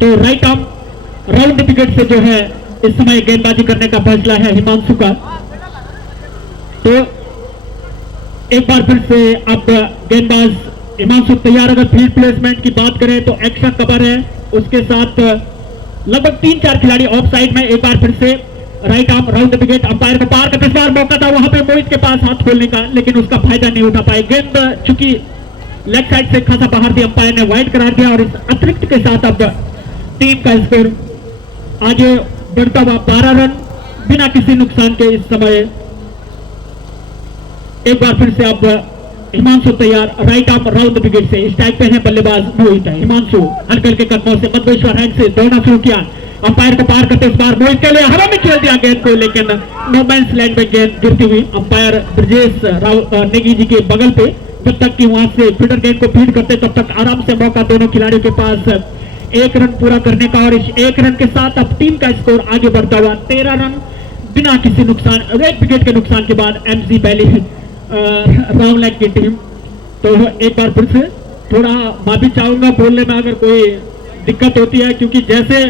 तो राइट आर्म राउंड विकेट से जो है इस समय गेंदबाजी करने का फैसला है हिमांशु का। तो एक बार फिर से अब गेंदबाज हिमांशु तैयार। अगर फील्ड प्लेसमेंट की बात करें तो एक्स्ट्रा कवर है, उसके साथ लगभग 3-4 खिलाड़ी ऑफ साइड में। एक बार फिर से right arm round wicket, umpire को पार का इस बार मौका था वहां पे मोहित के पास हाथ खोलने का, लेकिन उसका फायदा नहीं उठा पाए। गेंद चूंकि लेग साइड से खासा बाहर थी, अंपायर ने वाइड करार दिया और इस अतिरिक्त के साथ अब टीम का स्कोर आगे बढ़ता हुआ 12 रन बिना किसी नुकसान के। इस समय एक बार फिर से अब हिमांशु तैयार, राइट आर्म राउंड विकेट से। इस टाइप पे है बल्लेबाज मोहित है। हिमांशु हल्के हल्के कदमों से मध्वेश्वर हैंड से दौड़ना शुरू किया, अंपायर को पार करते इस बार मोहित के लिए हवा में खेल दिया गेंद को, लेकिन नो मैंस लैंड में गेंद गिरती हुई अंपायर ब्रजेश नेगी जी के बगल पे। जब तक कि वहां से फीडर गेंद को फीड करते तब तक आराम से मौका दोनों खिलाड़ियों के पास 1 रन पूरा करने का, और इस 1 रन के साथ अब टीम का स्कोर आगे बढ़ता हुआ 13 रन बिना किसी नुकसान, 1 विकेट के नुकसान के बाद एमजी वैली राउंडलैक की टीम। तो एक बार फिर से थोड़ा माफी चाहूंगा बोलने में अगर कोई दिक्कत होती है, क्योंकि जैसे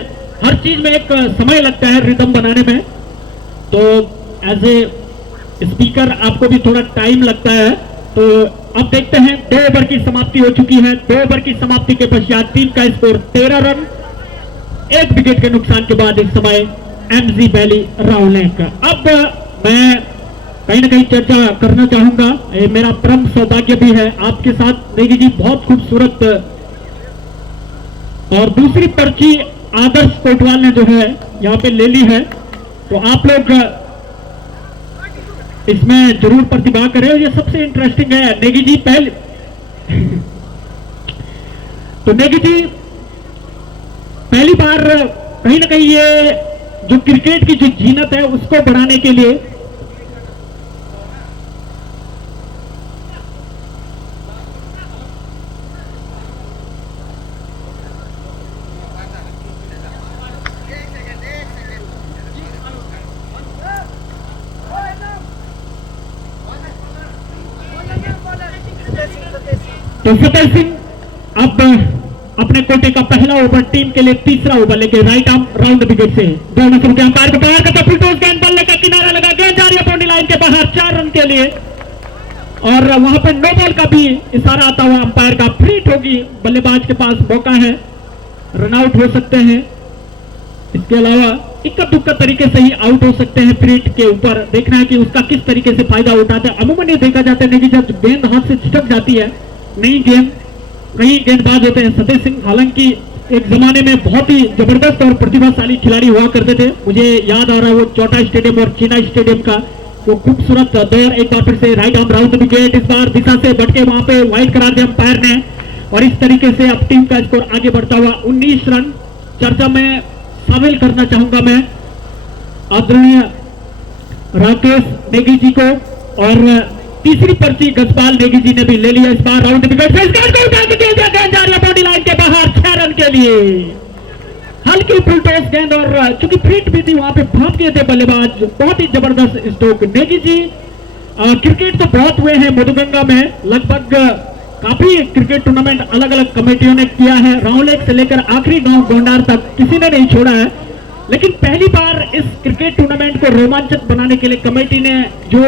हर चीज में एक समय लगता है रिदम बनाने में, तो एज ए स्पीकर आपको भी थोड़ा टाइम लगता है। तो अब देखते हैं 2 ओवर की समाप्ति हो चुकी है। 2 ओवर की समाप्ति के पश्चात टीम का स्कोर 13 रन 1 विकेट के नुकसान के बाद इस समय एमजी वैली राउंडलैक। अब मैं कहीं ना कहीं चर्चा करना चाहूंगा, ये मेरा परम सौभाग्य भी है आपके साथ नेगी जी बहुत खूबसूरत। और दूसरी पर्ची आदर्श कोटवाल ने जो है यहाँ पे ले ली है, तो आप लोग इसमें जरूर प्रतिभा करें। ये सबसे इंटरेस्टिंग है नेगी जी पहले तो नेगी जी पहली बार कहीं ना कहीं ये जो क्रिकेट की जो जीनत है उसको बढ़ाने के लिए तो फतेह सिंह अब अपने कोटे का पहला ओवर टीम के लिए तीसरा ओवर लेके राइट आर्म राउंड विकेट से दौड़ना शुरू किया, अंपायर को बाहर करता फुल टॉस गेंद बल्ले का किनारा लगा, गेंद जा रही है बाउंड्री लाइन के बाहर 4 रन के लिए। और वहां पे नो बॉल का भी इशारा आता हुआ अंपायर का, फ्री हिट होगी, बल्लेबाज के पास मौका है, रन आउट हो सकते हैं। इसके अलावा इक्का दुक्का तरीके से ही आउट हो सकते हैं। फ्री हिट के ऊपर देखना है कि उसका किस तरीके से फायदा उठाते हैं। अमूमन ये देखा जाता है कि जब गेंद हाथ से छिटक जाती है, नई गेंद कई गेंदबाज होते हैं। सतेज सिंह हालांकि एक जमाने में बहुत ही जबरदस्त और प्रतिभाशाली खिलाड़ी हुआ करते थे। मुझे याद आ रहा है वो चौटा स्टेडियम और चीना स्टेडियम का वो खूबसूरत दौर। एक बार फिर से राइट आर्म राउंड विकेट, इस बार दिशा से बढ़ के वहां पे वाइड करार दिया अंपायर ने, और इस तरीके से अब टीम का स्कोर आगे बढ़ता हुआ 19 रन। चर्चा में शामिल करना चाहूंगा मैं आदरणीय राकेश नेगी जी को, और तीसरी पर्ची गजपाल नेगी जी ने भी ले लिया इस बार राउंड विकेट से। इस गेंद को उठा के खेल दिया, गेंद जा रही है बाउंड्री लाइन के बाहर 6 रन के लिए। हल्की फुल टॉस गेंद, और चूंकि फिट भी थी वहां पे भाग गए थे बल्लेबाज, बहुत ही जबरदस्त स्ट्रोक। नेगी जी क्रिकेट तो बहुत हुए हैं मधुगंगा में, लगभग काफी क्रिकेट टूर्नामेंट अलग अलग कमेटियों ने किया है, राउंडलैक से लेकर आखिरी गांव गोंडार तक किसी ने नहीं छोड़ा है। लेकिन पहली बार इस क्रिकेट टूर्नामेंट को रोमांचक बनाने के लिए कमेटी ने जो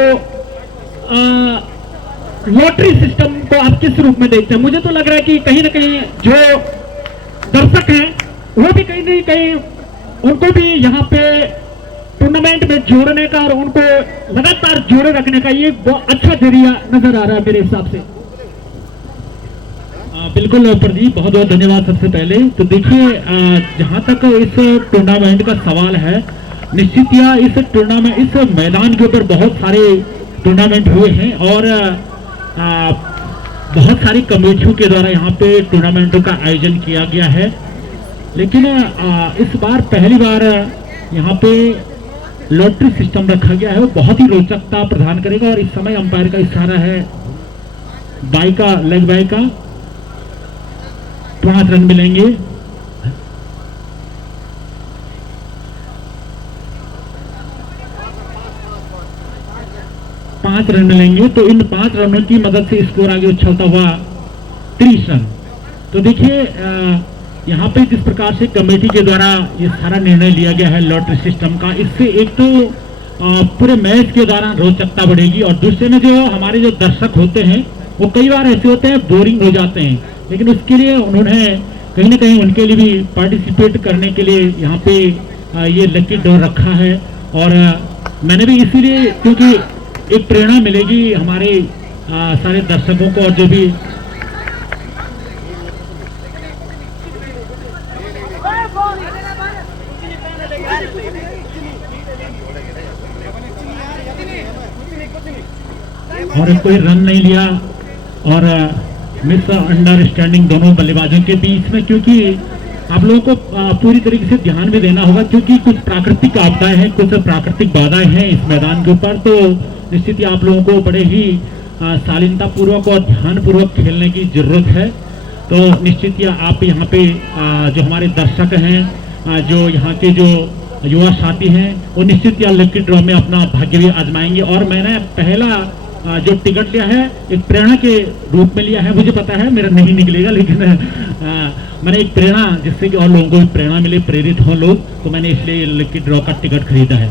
लॉटरी सिस्टम को आप किस रूप में देखते हैं? मुझे तो लग रहा है कि कहीं ना कहीं जो दर्शक हैं वो भी कहीं ना कहीं उनको भी यहाँ पे टूर्नामेंट में जोड़ने का और उनको लगातार जोड़े रखने का ये बहुत अच्छा जरिया नजर आ रहा है मेरे हिसाब से। बिल्कुल प्रदीप, बहुत बहुत धन्यवाद। सबसे पहले तो देखिए, जहां तक इस टूर्नामेंट का सवाल है, निश्चित या इस टूर्नामेंट, इस मैदान के ऊपर बहुत सारे टूर्नामेंट हुए हैं और बहुत सारी कमेटियों के द्वारा यहाँ पे टूर्नामेंटों का आयोजन किया गया है। लेकिन इस बार पहली बार यहाँ पे लॉटरी सिस्टम रखा गया है, वो बहुत ही रोचकता प्रदान करेगा। और इस समय अंपायर का इशारा है बाई का, लेग बाई का 5 रन मिलेंगे। पांच रन मिलेंगे, तो इन 5 रनों की मदद से स्कोर आगे उछलता हुआ 30 रन। तो देखिए, यहाँ पे जिस प्रकार से कमेटी के द्वारा ये सारा निर्णय लिया गया है लॉटरी सिस्टम का, इससे एक तो पूरे मैच के दौरान रोचकता बढ़ेगी और दूसरे में जो हमारे जो दर्शक होते हैं वो कई बार ऐसे होते हैं बोरिंग हो जाते हैं, लेकिन उसके लिए उन्होंने कहीं ना कहीं उनके लिए भी पार्टिसिपेट करने के लिए यहाँ पे ये लकी ड्रॉ रखा है। और मैंने भी इसीलिए, क्योंकि एक प्रेरणा मिलेगी हमारे सारे दर्शकों को और जो भी और कोई रन नहीं लिया और मिस अंडरस्टैंडिंग दोनों बल्लेबाजों के बीच में, क्योंकि आप लोगों को पूरी तरीके से ध्यान भी देना होगा, क्योंकि कुछ प्राकृतिक आपदाएं हैं, कुछ प्राकृतिक बाधाएं हैं इस मैदान के ऊपर। तो निश्चित ही आप लोगों को बड़े ही शालीनता पूर्वक और ध्यान पूर्वक खेलने की जरूरत है। तो निश्चित ही आप यहाँ पे जो हमारे दर्शक हैं, जो यहाँ के जो युवा साथी हैं, वो निश्चित ही लकी ड्रॉ में अपना भाग्य भी आजमाएंगे। और मैंने पहला जो टिकट लिया है एक प्रेरणा के रूप में लिया है। मुझे पता है मेरा नहीं निकलेगा, लेकिन मैंने एक प्रेरणा, जिससे कि और लोगों को भी प्रेरणा मिले, प्रेरित हो लोग, तो मैंने इसलिए लकी ड्रॉ का टिकट खरीदा है।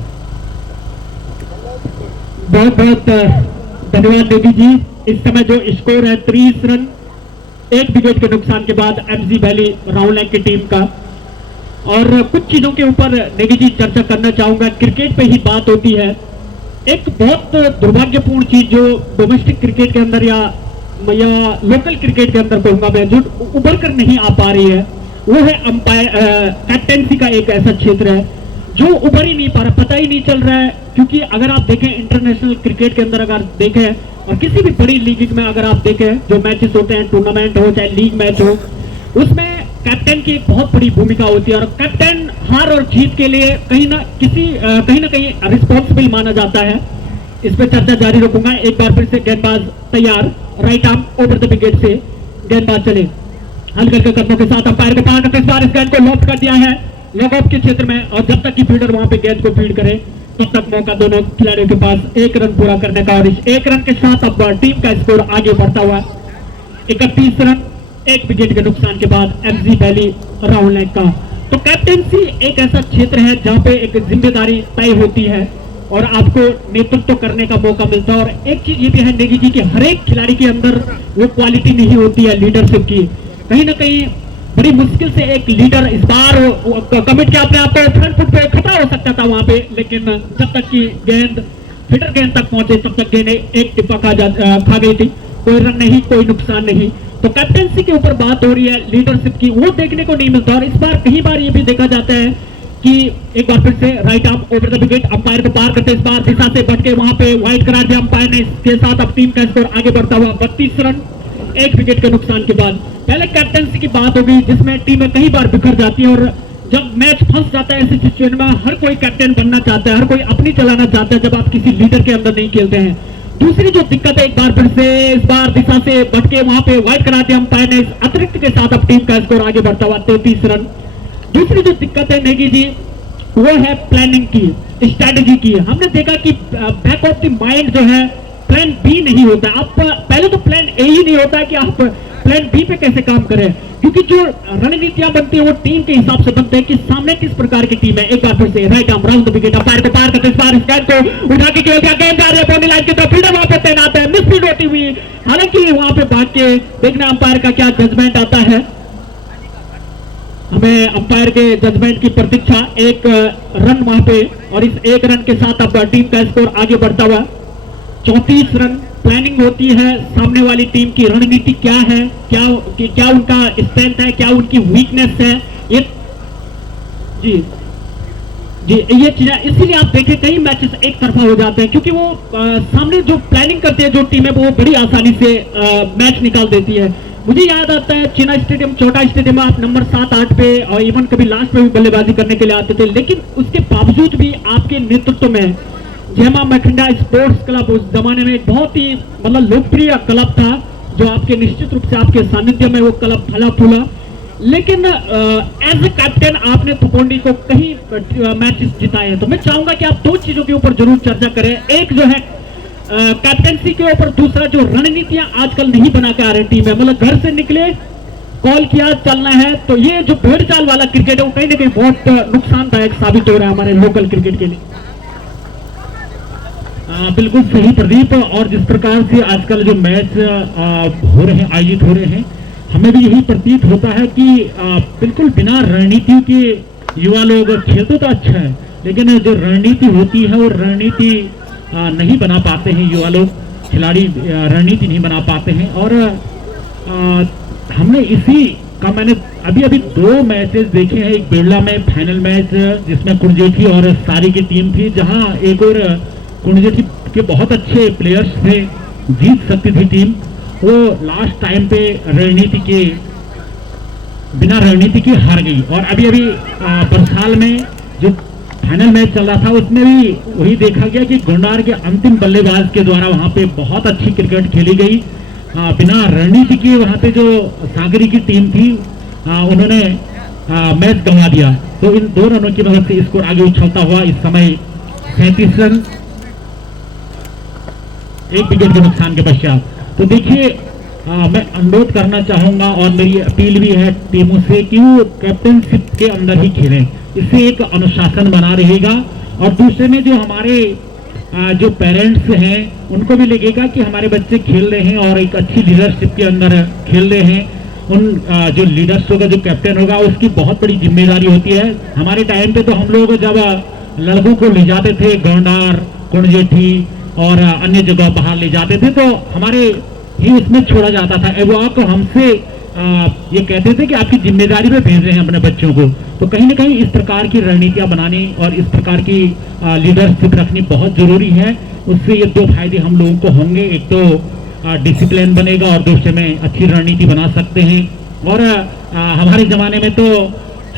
बहुत बहुत धन्यवाद देवी जी। इस समय जो स्कोर है 30 रन, 1 विकेट के नुकसान के बाद एमजी वैली राउंड की टीम का। और कुछ चीजों के ऊपर नेगी जी चर्चा करना चाहूंगा। क्रिकेट पे ही बात होती है, एक बहुत दुर्भाग्यपूर्ण चीज जो डोमेस्टिक क्रिकेट के अंदर या लोकल क्रिकेट के अंदर कहूंगा मैं, जो उभर कर नहीं आ पा रही है, वो है अंपायर कैप्टेंसी का एक ऐसा क्षेत्र है जो उभर ही नहीं पा रहा, पता ही नहीं चल रहा है। क्योंकि अगर आप देखें इंटरनेशनल क्रिकेट के अंदर, अगर देखें और किसी भी बड़ी लीग में अगर आप देखें, जो मैचेस होते हैं, टूर्नामेंट हो चाहे लीग मैच हो, उसमें कैप्टन की एक बहुत बड़ी भूमिका होती है। और कैप्टन हार और जीत के लिए कहीं ना कहीं रिस्पॉन्सिबल माना जाता है। इस पर चर्चा जारी रखूंगा। एक बार फिर से गेंदबाज तैयार, right arm over the wicket से गेंदबाज चले हल्के हल्के कदमों के साथ। अंपायर के पार इस बार इस गेंद को लॉफ्ट कर दिया है लॉग ऑफ के क्षेत्र में, और जब तक कि फील्डर वहां पे गेंद को फील्ड करे तब तक मौका दोनों खिलाड़ियों के पास 1 रन पूरा करने का। और इस 1 रन के साथ अब टीम का स्कोर आगे बढ़ता हुआ 31 रन, 1 विकेट के नुकसान के बाद एमजी वैली राउंड का। तो कैप्टेंसी एक ऐसा क्षेत्र है जहां पे एक जिम्मेदारी तय होती है और आपको नेतृत्व करने का मौका मिलता है। और एक चीज ये भी है नेगी जी कि हर एक खिलाड़ी के अंदर वो क्वालिटी नहीं होती है लीडरशिप की। कहीं ना कहीं बड़ी मुश्किल से एक लीडर, इस बार कमिट के अपने आप को फ्रंट फुट पे खड़ा हो सकता था वहां पे, लेकिन जब तक की गेंद फिटर गेंद तक पहुंचे तब तक गेंद एक टिप्पा खा गई थी। कोई रन नहीं, कोई नुकसान नहीं। तो कैप्टेंसी के ऊपर बात हो रही है, लीडरशिप की, वो देखने को नहीं मिलता। और इस बार कई बार ये भी देखा जाता है कि एक बार फिर से right arm over the wicket, umpire को पार करते इस बार दिशा से बढ़ के वहां पे वाइड करा दिया अंपायर ने। इसके साथ अब टीम का स्कोर आगे बढ़ता हुआ 32 रन, 1 विकेट के नुकसान के बाद। पहले कैप्टेंसी की बात होगी जिसमें टीमें कई बार बिखर जाती है, और जब मैच फंस जाता है ऐसी सिचुएशन में हर कोई कैप्टन बनना चाहता है, हर कोई अपनी चलाना चाहता है, जब आप किसी लीडर के अंदर नहीं खेलते हैं। दूसरी जो दिक्कत है, एक बार फिर से इस बार दिशा से भटके वहां पे वाइड करा दिया अंपायर ने। इस अतिरिक्त के साथ अब टीम का स्कोर आगे बढ़ता हुआ 33 रन। दूसरी जो दिक्कत है नेगी जी, वो है प्लानिंग की, स्ट्रैटेजी की। हमने देखा कि बैक ऑफ द माइंड जो है प्लान बी नहीं होता। आप पहले तो प्लान ए ही नहीं होता कि आप प्लान बी पे कैसे काम करें, क्योंकि जो रणनीतियां बनती है वो टीम के हिसाब से बनते हैं कि सामने किस प्रकार की टीम है। एक बार फिर से right arm round the wicket, umpire को पार करते इस बार इस गेंद को उठा के खेल दिया, गेंद जा रही है बॉडी लाइन की तरफ, फील्डर वहां पे तैनात है, मिसफील्ड होती हुई। हालांकि वहां पे भाग के देखना अंपायर का क्या जजमेंट आता है। हमें अंपायर के जजमेंट की प्रतीक्षा, एक रन वहां पे, और इस एक रन के साथ अब टीम का स्कोर आगे बढ़ता हुआ 34 रन। प्लानिंग होती है सामने वाली टीम की रणनीति क्या है, क्या उनका स्ट्रेंथ है, क्या उनकी वीकनेस है, ये जी ये चीजें, इसीलिए आप देखें कई मैचेस एक तरफा हो जाते हैं, क्योंकि वो सामने जो प्लानिंग करते हैं जो टीम है वो बड़ी आसानी से मैच निकाल देती है। मुझे याद आता है चीना स्टेडियम, छोटा स्टेडियम, आप नंबर 7-8 पे और इवन कभी लास्ट पे भी बल्लेबाजी करने के लिए आते थे, लेकिन उसके बावजूद भी आपके नेतृत्व में जेमा मखंडा स्पोर्ट्स क्लब उस जमाने में बहुत ही मतलब लोकप्रिय क्लब था, जो आपके निश्चित रूप से आपके सानिध्य में वो क्लब फला फूला। लेकिन एज ए कैप्टन आपने तुपोंडी को कई मैचेस जिताए हैं, तो मैं चाहूंगा कि आप दो चीजों के ऊपर जरूर चर्चा करें। एक जो है कैप्टनसी के ऊपर, दूसरा जो रणनीतियां आजकल नहीं बना के आ रही टीम है, मतलब घर से निकले कॉल किया चलना है, तो ये जो भेड़ चाल वाला क्रिकेट है वो कहीं ना कहीं बहुत नुकसानदायक साबित हो रहा है हमारे लोकल क्रिकेट के लिए। बिल्कुल सही प्रदीप, और जिस प्रकार से आजकल जो मैच हो रहे हैं, आयोजित हो रहे हैं, हमें भी यही प्रतीत होता है कि बिल्कुल बिना रणनीति के युवा लोग खेलते तो अच्छा है, लेकिन जो रणनीति होती है वो रणनीति नहीं बना पाते हैं युवा लोग, खिलाड़ी रणनीति नहीं बना पाते हैं। और हमने इसी का मैंने अभी 2 मैचेस देखे हैं। एक बिरला में फाइनल मैच जिसमें कुंजेठी और सारी की टीम थी, जहां एक और कुंजेठी के बहुत अच्छे प्लेयर्स थे, जीत सकती थी टीम, वो लास्ट टाइम पे बिना रणनीति के हार गई। और अभी बरसाल में जो फाइनल मैच चल रहा था उसमें भी वही देखा गया कि गोंडार के अंतिम बल्लेबाज के द्वारा वहां पे बहुत अच्छी क्रिकेट खेली गई, बिना रणनीति के। वहां पे जो सागरी की टीम थी उन्होंने मैच गंवा दिया, तो इन 2 रनों की मदद से स्कोर आगे उछलता हुआ इस समय 37 रन 1 विकेट के नुकसान के पश्चात। तो देखिए मैं अनुरोध करना चाहूंगा और मेरी अपील भी है टीमों से कि वो कैप्टनशिप के अंदर ही खेलें, इससे एक अनुशासन बना रहेगा। और दूसरे में जो हमारे जो पेरेंट्स हैं उनको भी लगेगा कि हमारे बच्चे खेल रहे हैं और एक अच्छी लीडरशिप के अंदर खेल रहे हैं। उन जो लीडर्स होगा, जो कैप्टन होगा, उसकी बहुत बड़ी जिम्मेदारी होती है। हमारे टाइम पे तो हम लोग जब लड़कों को ले जाते थे गोंडार, कुंजेठी और अन्य जगह बाहर ले जाते थे, तो हमारे ही उसमें छोड़ा जाता था। एवॉक हमसे ये कहते थे कि आपकी जिम्मेदारी में भेज रहे हैं अपने बच्चों को। तो कहीं ना कहीं इस प्रकार की रणनीतियां बनानी और इस प्रकार की लीडरशिप रखनी बहुत जरूरी है। उससे ये 2 फायदे हम लोगों को होंगे, एक तो डिसिप्लिन बनेगा और दूसरे में अच्छी रणनीति बना सकते हैं। और हमारे जमाने में तो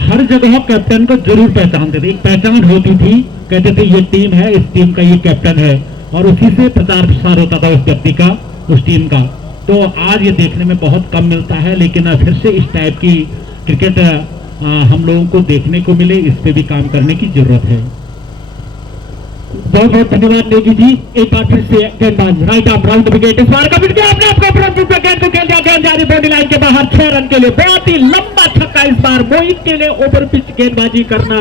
हर जगह कैप्टन को जरूर पहचानते थे, एक पहचान होती थी, कहते थे ये टीम है, इस टीम का ये कैप्टन है, और उसी से प्रचार प्रसार होता था उस व्यक्ति का, उस टीम का। तो आज ये देखने में बहुत कम मिलता है, लेकिन फिर से इस टाइप की क्रिकेट हम लोगों को देखने को मिले, इस पे भी काम करने की जरूरत है। बहुत बहुत धन्यवाद नेगी जी। एक बार फिर से गेंदबाज राइट आर्म राउंड विकेट, इस बार कमिट किया आपने आपको फ्रंट पे गेंद को खेल दिया, गेंद जा रही बॉडी लाइन के बाहर 6 रन के लिए। बहुत ही लंबा छक्का इस बार मोहित के लिए। ओवर पिच गेंदबाजी करना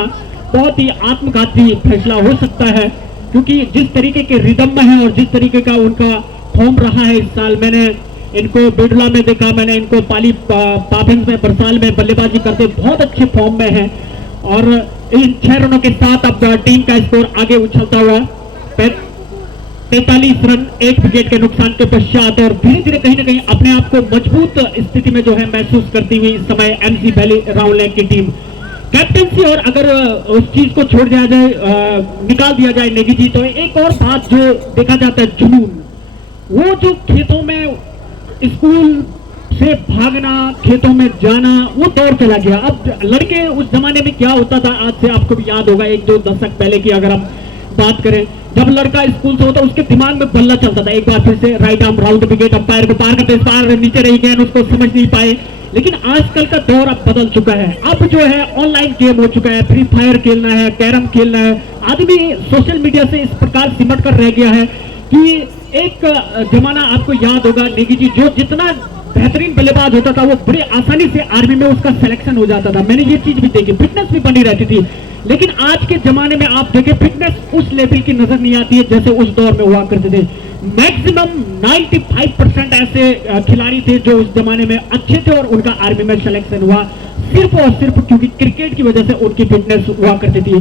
बहुत ही आत्मघाती फैसला हो सकता है, क्योंकि जिस तरीके के रिदम में है और जिस तरीके का उनका फॉर्म रहा है इस साल, मैंने इनको बिरला में देखा, मैंने इनको पाली पाफिंस में, बरसाल में बल्लेबाजी करते बहुत अच्छे फॉर्म में है। और इन 6 रनों के साथ अब टीम का स्कोर आगे उछलता हुआ 43 रन 1 विकेट के नुकसान के पश्चात, और धीरे धीरे कहीं ना कहीं अपने आप को मजबूत स्थिति में जो है महसूस करती हुई इस समय एमसी वैली राउंड लेग की टीम कैप्टनसी। और अगर उस चीज को छोड़ दिया जाए, निकाल दिया जाए नेगी जी, तो एक और बात जो देखा जाता है जुनून, वो जो खेतों में स्कूल से भागना, खेतों में जाना, वो दौर चला गया। अब लड़के उस जमाने में क्या होता था, आज से आपको भी याद होगा 1-2 दशक पहले की अगर हम बात करें, जब लड़का स्कूल से होता उसके दिमाग में बल्ला चलता था। एक बार फिर से right arm round wicket, umpire को पार करते, इस बार नीचे रही गेंद, उसको समझ नहीं पाए। लेकिन आजकल का दौर अब बदल चुका है, अब जो है ऑनलाइन गेम हो चुका है, फ्री फायर खेलना है, कैरम खेलना है। आदमी सोशल मीडिया से इस प्रकार सिमट कर रह गया है कि एक जमाना आपको याद होगा नेगी जी, जो जितना बेहतरीन बल्लेबाज होता था वो बड़े आसानी से आर्मी में उसका सिलेक्शन हो जाता था। मैंने ये चीज भी देखी, फिटनेस भी बनी रहती थी। लेकिन आज के जमाने में आप देखें, फिटनेस उस लेवल की नजर नहीं आती है जैसे उस दौर में हुआ करते थे। मैक्सिमम 95% ऐसे खिलाड़ी थे जो उस जमाने में अच्छे थे और उनका आर्मी में सिलेक्शन हुआ। सिर्फ और सिर्फ क्योंकि क्रिकेट की वजह से उनकी फिटनेस हुआ करती थी।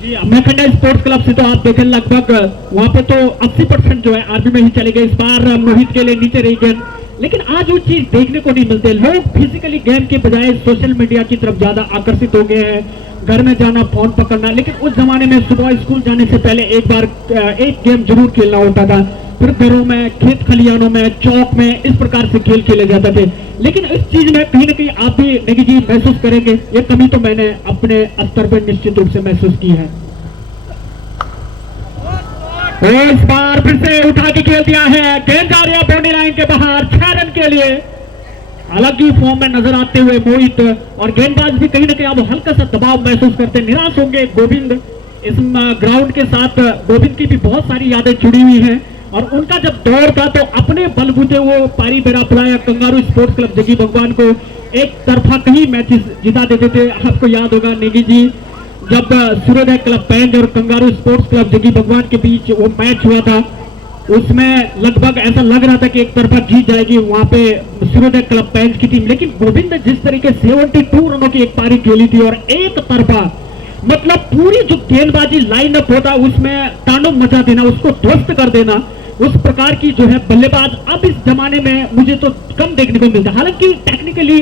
जी मैं खंडा स्पोर्ट्स क्लब से तो आप देखें लगभग वहां पे तो 80% जो है आर्मी में ही चले गए। इस बार मोहित के लिए नीचे रही गेंद, लेकिन आज वो चीज देखने को नहीं मिलते। लोग फिजिकली गेम के बजाय सोशल मीडिया की तरफ ज्यादा आकर्षित हो गए हैं, घर में जाना, फोन पकड़ना। लेकिन उस जमाने में सुबह स्कूल जाने से पहले एक गेम जरूर खेलना होता था। फिर घरों में, खेत खलियानों में, चौक में इस प्रकार से खेल खेले जाते थे। लेकिन इस चीज में कहीं ना कहीं आप भी नेगी जी महसूस करेंगे, ये कमी तो मैंने अपने स्तर पर निश्चित रूप से महसूस की है। और इस बार फिर से उठा के खेल दिया है, गेंद जा रही है बाउंड्री लाइन के बाहर 6 रन के लिए। अलग ही फॉर्म में नजर आते हुए मोहित, और गेंदबाज भी कहीं ना कहीं अब हल्का सा दबाव महसूस करते निराश होंगे। गोविंद, इस ग्राउंड के साथ गोविंद की भी बहुत सारी यादें जुड़ी हुई हैं, और उनका जब दौर था तो अपने बलबूते वो पारी बेरापला या कंगारू स्पोर्ट्स क्लब जगी भगवान को एक तरफा कहीं मैचेस जिता देते थे। आपको याद होगा नेगी जी, जब सूर्योदय क्लब पेंच और कंगारू स्पोर्ट्स क्लब जगी भगवान के बीच वो मैच हुआ था, उसमें लगभग ऐसा लग रहा था कि एक तरफा जीत जाएगी वहां पे सूर्योदय क्लब पेंच की टीम। लेकिन गोविंद ने जिस तरीके 72 रनों की एक पारी खेली थी और एक तरफा, मतलब पूरी जो गेंदबाजी लाइनअप होता उसमें तांडव मचा देना, उसको ध्वस्त कर देना, उस प्रकार की जो है बल्लेबाज अब इस जमाने में मुझे तो कम देखने को मिलता है। हालांकि टेक्निकली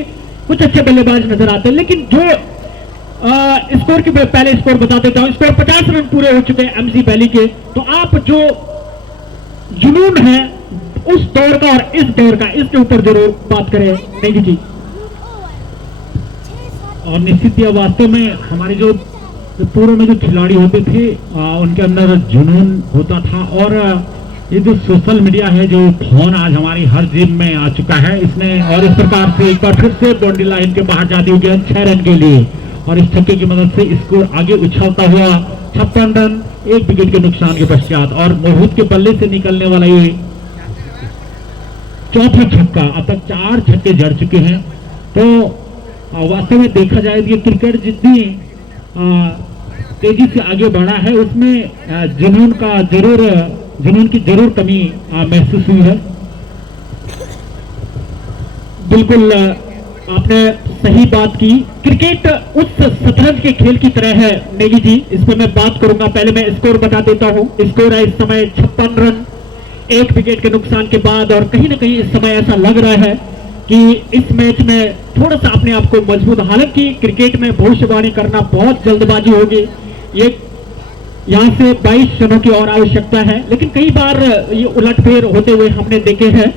कुछ अच्छे बल्लेबाज नजर आते हैं, लेकिन जो स्कोर की पहले स्कोर बता देता हूं। स्कोर 50 रन पूरे हो चुके हैं एमसी वैली के। तो आप जो जुनून है उस दौर का और इस दौर का, इसके ऊपर जरूर बात करें नेगी जी। और निश्चित ही वास्तव में हमारे जो पूर्व में जो खिलाड़ी होते थे उनके अंदर जुनून होता था। और ये जो सोशल मीडिया है, जो फोन आज हमारी हर जेब में आ चुका है, इसने और इस प्रकार से एक बार फिर से बाउंड्री लाइन के बाहर जाती हुई गेंद 6 रन के लिए, और इस छक्के की मदद से स्कोर आगे उछलता हुआ 56 रन 1 विकेट के नुकसान के पश्चात। और मोहित के बल्ले से निकलने वाला ये चौथा छक्का, अब तक 4 छक्के जड़ चुके हैं। तो वास्तव में देखा जाए तो ये क्रिकेट जितनी तेजी से आगे बढ़ा है उसमें जुनून की जरूर कमी महसूस हुई है। बिल्कुल आपने सही बात की। क्रिकेट उस शतरंज के खेल की तरह है नेगी जी, इस पर मैं बात करूंगा। पहले मैं स्कोर बता देता हूं। स्कोर है इस समय 56 रन 1 विकेट के नुकसान के बाद, और कहीं ना कहीं इस समय ऐसा लग रहा है कि इस मैच में थोड़ा सा अपने आप को मजबूत, हालांकि क्रिकेट में भविष्यवाणी करना बहुत जल्दबाजी होगी। ये यहाँ से 22 रनों की और आवश्यकता है, लेकिन कई बार ये उलटफेर होते हुए हमने देखे हैं,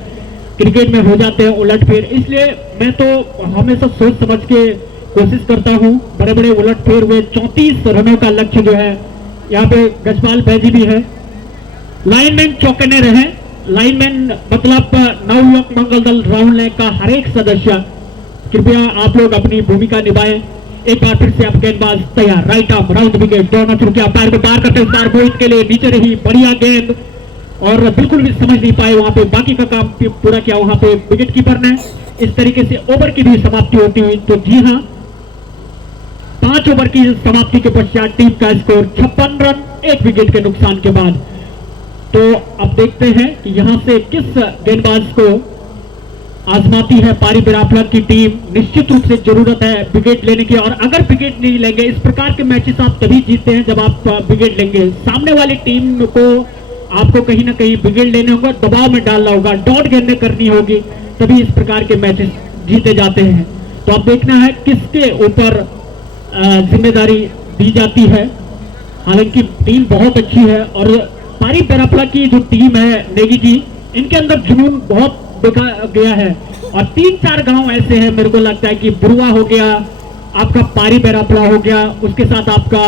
क्रिकेट में हो जाते हैं उलटफेर। इसलिए मैं तो हमेशा सोच समझ के कोशिश करता हूँ। बड़े बड़े उलटफेर हुए, 34 रनों का लक्ष्य जो है, यहाँ पे गजपाल बैजी भी है। लाइनमैन चौकने रहे, लाइनमैन मतलब नवयुवक मंगल दल राहुल का हर एक सदस्य, कृपया आप लोग अपनी भूमिका निभाएं। एक बार फिर से आप गेंदबाज तैयार, राइट आर्म राउंड विकेट, दौड़ना शुरू किया, पैर को पार करते इस बार मोहित के लिए नीचे रही, बढ़िया गेंद, और बिल्कुल भी समझ नहीं पाए वहां पे, बाकी का काम पूरा किया वहां पे विकेट कीपर ने। इस तरीके से ओवर की भी समाप्ति होती हुई। तो जी हाँ, 5 ओवर की समाप्ति के पश्चात टीम का स्कोर 56 रन 1 विकेट के नुकसान के बाद। तो अब देखते हैं कि यहां से किस गेंदबाज को आजमाती है पारी बेरापला की टीम। निश्चित रूप से जरूरत है विकेट लेने की, और अगर विकेट नहीं लेंगे, इस प्रकार के मैचेस आप तभी जीतते हैं जब आप विकेट लेंगे। सामने वाली टीम को आपको कहीं ना कहीं विकेट लेने होगा, दबाव में डालना होगा, डॉट गेंदें करनी होगी, तभी इस प्रकार के मैचेस जीते जाते हैं। तो अब देखना है किसके ऊपर जिम्मेदारी दी जाती है। हालांकि टीम बहुत अच्छी है, और पारी बेरापला की जो टीम है नेगी जी, इनके अंदर जुनून बहुत देखा गया है। और 3-4 गांव ऐसे हैं, मेरे को लगता है कि बुरुआ हो गया, आपका पारी बेरापला हो गया, उसके साथ आपका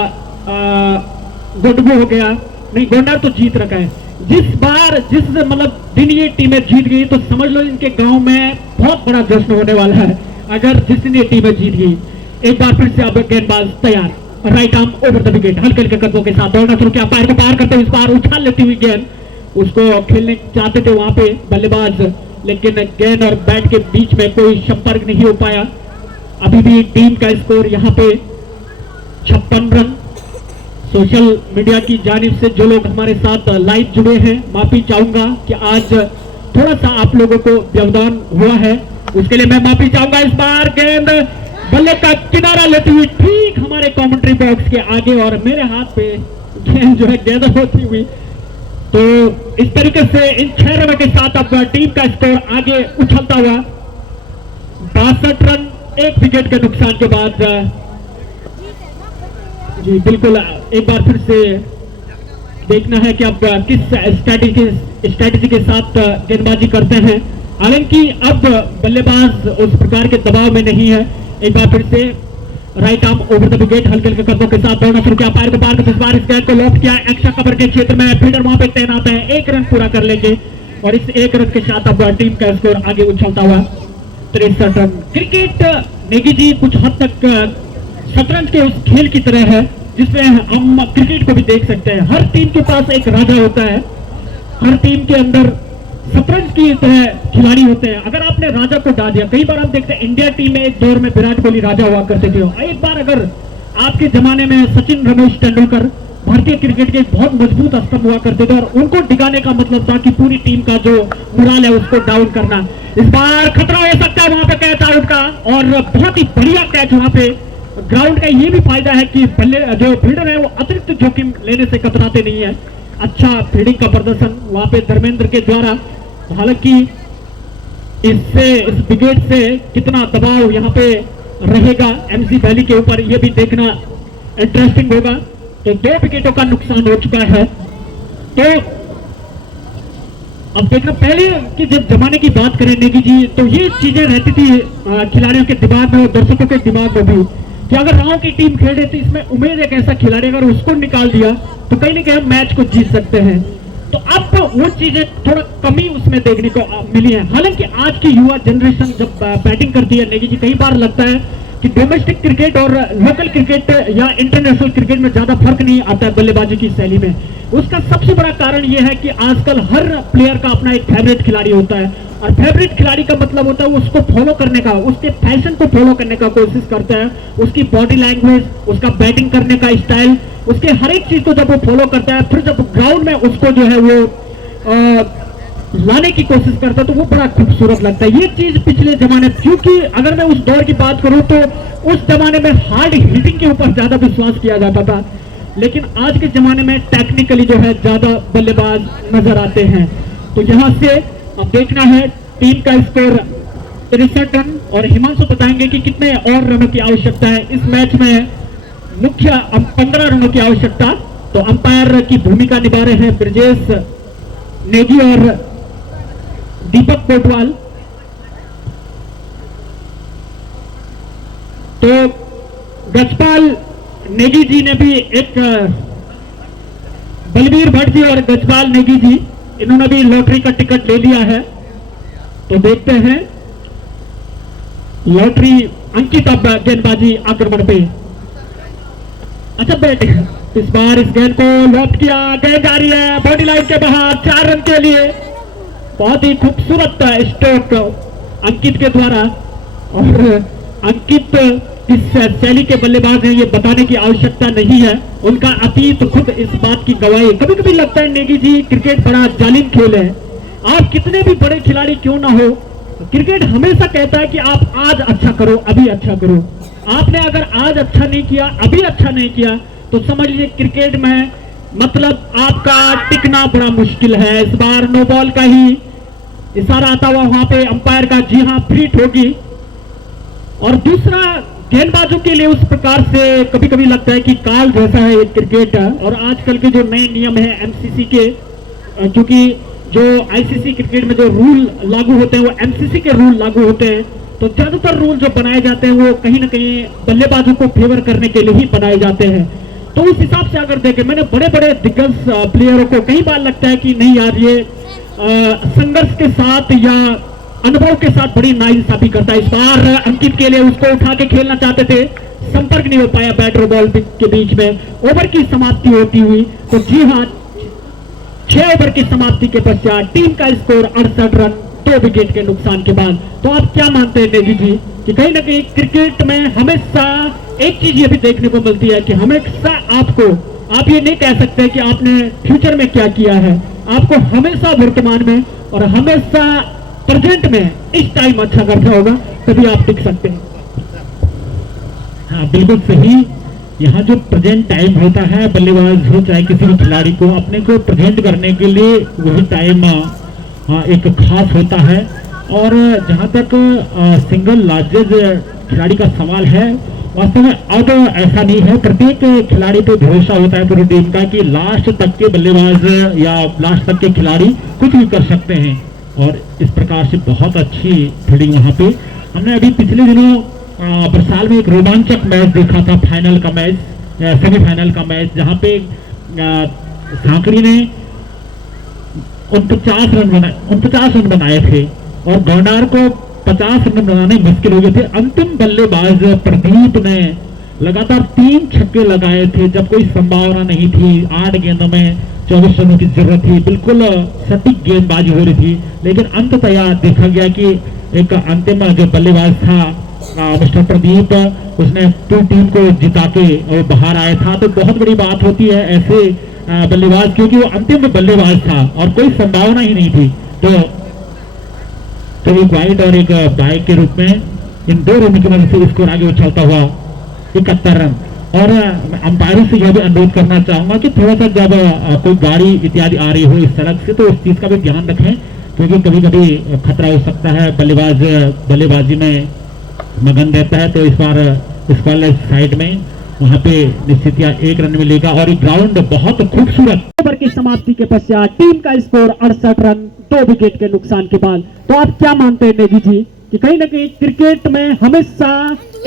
गोडबू हो गया, नहीं गोंडार तो जीत रखा है। जिस मतलब दिन ये टीमें जीत गई तो समझ लो इनके गांव में बहुत बड़ा जश्न होने वाला है, अगर जिस दिन ये टीमें जीत गई। एक बार फिर से अब गेंदबाज तैयार, right arm over the wicket, हल्के हल्के कदमों के साथ दौड़ना शुरू किया, पैर को पार करते हुए इस बार उछाल लेती हुई गेंद, उसको खेलने चाहते थे वहां पे बल्लेबाज, लेकिन गेंद और बैट के बीच में कोई संपर्क नहीं हो पाया। अभी भी टीम का स्कोर यहाँ पे 56 रन। सोशल मीडिया की जानिब से जो लोग हमारे साथ लाइव जुड़े हैं, माफी चाहूंगा कि आज थोड़ा सा आप लोगों को व्यवधान हुआ है, उसके लिए मैं माफी चाहूंगा। इस बार गेंद बल्ले का किनारा लेती हुई ठीक हमारे कमेंट्री बॉक्स के आगे और मेरे हाथ पे गेंद जो है गैदर होती हुई। तो इस तरीके से इन 6 रनों के साथ अब टीम का स्कोर आगे उछलता हुआ 62 रन 1 विकेट के नुकसान के बाद। जी बिल्कुल, एक बार फिर से देखना है कि अब किस स्ट्रैटेजी के साथ गेंदबाजी करते हैं। हालांकि अब बल्लेबाज उस प्रकार के दबाव में नहीं है। एक बार फिर से right arm over the wicket हल्के हल्के कदमों के साथ दौड़ना शुरू किया। पैर को पार कर इस बार इस गेंद को लॉफ्ट किया। एक्स्ट्रा कवर के क्षेत्र में फील्डर वहां पे तैनात है। 1 रन पूरा कर लेंगे और इस 1 रन के साथ अब टीम का स्कोर आगे उछलता हुआ 63 रन। क्रिकेट नेगी जी कुछ हद तक शतरंज के उस खेल की तरह है जिसमें हम क्रिकेट को भी देख सकते हैं। हर टीम के पास एक राजा होता है, हर टीम के अंदर शतरंज की तरह खिलाड़ी होते हैं। अगर आपने राजा को डाल दिया, कई बार हम देखते हैं इंडिया टीम में एक दौर में विराट कोहली राजा हुआ करते थे। एक बार अगर आपके जमाने में सचिन रमेश तेंदुलकर भारतीय क्रिकेट के बहुत मजबूत स्तंभ हुआ करते थे और उनको डिगाने का मतलब था कि पूरी टीम का जो मोराल है उसको डाउन करना। इस बार खतरा हो सकता है वहां पे कैच आउट का और बहुत ही बढ़िया कैच वहां पे। ग्राउंड का ये भी फायदा है कि बल्ले जो फील्डर है वो अतिरिक्त जोखिम लेने से कतराते नहीं है। अच्छा फील्डिंग का प्रदर्शन वहां पे धर्मेंद्र के द्वारा। हालांकि इससे इस विकेट से कितना दबाव यहाँ पे रहेगा एमसी वैली के ऊपर ये भी देखना इंटरेस्टिंग होगा। तो 2 विकेटों का नुकसान हो चुका है। तो अब देखना, पहले की जब जमाने की बात करें नेगी जी तो ये चीजें रहती थी खिलाड़ियों के दिमाग में और दर्शकों के दिमाग में भी कि अगर राव की टीम खेल रही थी इसमें उमेद एक ऐसा खिलाड़ी अगर उसको निकाल दिया तो कहीं ना कहीं हम मैच को जीत सकते हैं। तो अब वो चीजें थोड़ा कमी उसमें देखने को मिली है। हालांकि आज की युवा जनरेशन जब बैटिंग करती है नेगी जी, कई बार लगता है कि डोमेस्टिक क्रिकेट और लोकल क्रिकेट या इंटरनेशनल क्रिकेट में ज्यादा फर्क नहीं आता है बल्लेबाजी की शैली में। उसका सबसे बड़ा कारण यह है कि आजकल हर प्लेयर का अपना एक फेवरेट खिलाड़ी होता है और फेवरेट खिलाड़ी का मतलब होता है वो उसको फॉलो करने का, उसके फैशन को फॉलो करने का कोशिश करता है। उसकी बॉडी लैंग्वेज, उसका बैटिंग करने का स्टाइल, उसके हर एक चीज को जब वो फॉलो करता है, फिर जब ग्राउंड में उसको जो है वो लाने की कोशिश करता है तो वो बड़ा खूबसूरत लगता है। ये चीज पिछले जमाने, क्योंकि अगर मैं उस दौर की बात करूं तो उस जमाने में हार्ड हिटिंग के ऊपर ज्यादा विश्वास किया जाता था, लेकिन आज के जमाने में टेक्निकली जो है ज्यादा बल्लेबाज नजर आते हैं। तो यहां से अब देखना है टीम का स्कोर 63 रन और हिमांशु बताएंगे कि कितने और रनों की आवश्यकता है इस मैच में। मुख्य 15 रनों की आवश्यकता। तो अंपायर की भूमिका निभा रहे हैं ब्रजेश नेगी और दीपक कोटवाल। तो गजपाल नेगी जी ने भी एक, बलबीर भट्ट जी और गजपाल नेगी जी इन्होंने भी लॉटरी का टिकट ले लिया है। तो देखते हैं लॉटरी अंकित अब गेंदबाजी आक्रमण पे। अच्छा बैट, इस बार इस गेंद को लॉफ्ट किया, गेंद जा रही है बॉडी लाइन के बाहर 4 रन के लिए। बहुत ही खूबसूरत स्ट्रोक अंकित के द्वारा। और अंकित किस शैली के बल्लेबाज हैं ये बताने की आवश्यकता नहीं है, उनका अतीत खुद इस बात की गवाही। कभी कभी लगता है नेगी जी क्रिकेट बड़ा जालिम खेल है। आप कितने भी बड़े खिलाड़ी क्यों ना हो, क्रिकेट हमेशा कहता है कि आप आज अच्छा करो, अभी अच्छा करो। आपने अगर आज अच्छा नहीं किया, अभी अच्छा नहीं किया, तो समझ लीजिए क्रिकेट में मतलब आपका टिकना बड़ा मुश्किल है। इस बार नो बॉल का ही इशारा आता हुआ वहां पे अंपायर का, जी हां फ्रीट होगी। और दूसरा, गेंदबाजों के लिए उस प्रकार से कभी कभी लगता है कि काल जैसा है ये क्रिकेट। और आजकल के जो नए नियम है एमसीसी के, क्योंकि जो आईसीसी क्रिकेट में जो रूल लागू होते हैं वो एमसीसी के रूल लागू होते हैं, तो ज्यादातर रूल जो बनाए जाते हैं वो कहीं ना कहीं बल्लेबाजों को फेवर करने के लिए ही बनाए जाते हैं। तो उस हिसाब से अगर देखें, मैंने बड़े बड़े दिग्गज प्लेयरों को कई बार लगता है कि नहीं यार ये संघर्ष के साथ या अनुभव के साथ बड़ी नाइंसाफी करता है। इस बार अंकित के लिए उसको उठा के खेलना चाहते थे, संपर्क नहीं हो पाया बैट और बॉल के बीच में। ओवर की समाप्ति होती हुई, तो जी हाँ 6 ओवर की समाप्ति के पश्चात टीम का स्कोर 68 रन 2 विकेट के नुकसान के बाद। तो आप क्या मानते हैं नेगी जी कि कहीं ना कहीं क्रिकेट में हमेशा एक चीज ये भी देखने को मिलती है कि हमेशा आप ये नहीं कह सकते कि आपने फ्यूचर में क्या किया है, आपको हमेशा वर्तमान में और हमेशा प्रेजेंट में इस टाइम अच्छा करता होगा तभी आप टिक सकते हैं। हाँ बिल्कुल सही। यहाँ जो प्रेजेंट टाइम होता है बल्लेबाज हो चाहे किसी भी खिलाड़ी को अपने को प्रेजेंट करने के लिए वही टाइम एक खास होता है। और जहाँ तक सिंगल लार्जेस्ट खिलाड़ी का सवाल है, वास्तव में अब ऐसा नहीं है। प्रत्येक खिलाड़ी पे भरोसा होता है पूरी टीम का कि लास्ट तक के बल्लेबाज या लास्ट तक के खिलाड़ी कुछ भी कर सकते हैं। और इस प्रकार से बहुत अच्छी फील्डिंग वहाँ पे हमने अभी पिछले दिनों बरसाल में एक रोमांचक मैच देखा था, फाइनल का मैच, सेमीफाइनल का मैच, जहाँ पे सांकरी ने 49 रन बनाए थे और गौंडार को 50 रन बनाने मुश्किल हो गए थे। अंतिम बल्लेबाज प्रदीप ने लगातार 3 छक्के लगाए थे जब कोई संभावना नहीं थी। 8 गेंदों में 24 रनों की जरूरत थी, बिल्कुल सटीक गेंदबाजी हो रही थी। लेकिन अंततः देखा गया कि एक अंतिम जो बल्लेबाज था मिस्टर प्रदीप, उसने पूरी टीम को जिता के और बाहर आया था। तो बहुत बड़ी बात होती है ऐसे बल्लेबाज, क्योंकि वो अंतिम बल्लेबाज था और कोई संभावना ही नहीं थी। तो एक वाइड और एक बाइक के रूप में इन 2 रन की वजह से स्कोर आगे उछलता हुआ 71 रन। और अंपायरों से यह भी अनुरोध करना चाहूंगा कि थोड़ा सा जब कोई गाड़ी इत्यादि आ रही हो इस सड़क से तो उस चीज का भी ध्यान रखें, क्योंकि कभी कभी खतरा हो सकता है। बल्लेबाज बल्लेबाजी में मगन रहता है। तो इस बार स्क्वायर साइड में वहां पे निश्चित या 1 रन मिलेगा। और ये ग्राउंड बहुत खूबसूरत। ओवर की समाप्ति के पश्चात टीम का स्कोर 68 रन 2 विकेट के नुकसान के बाद। तो आप क्या मानते हैं नेगी जी कि कहीं ना कहीं क्रिकेट में हमेशा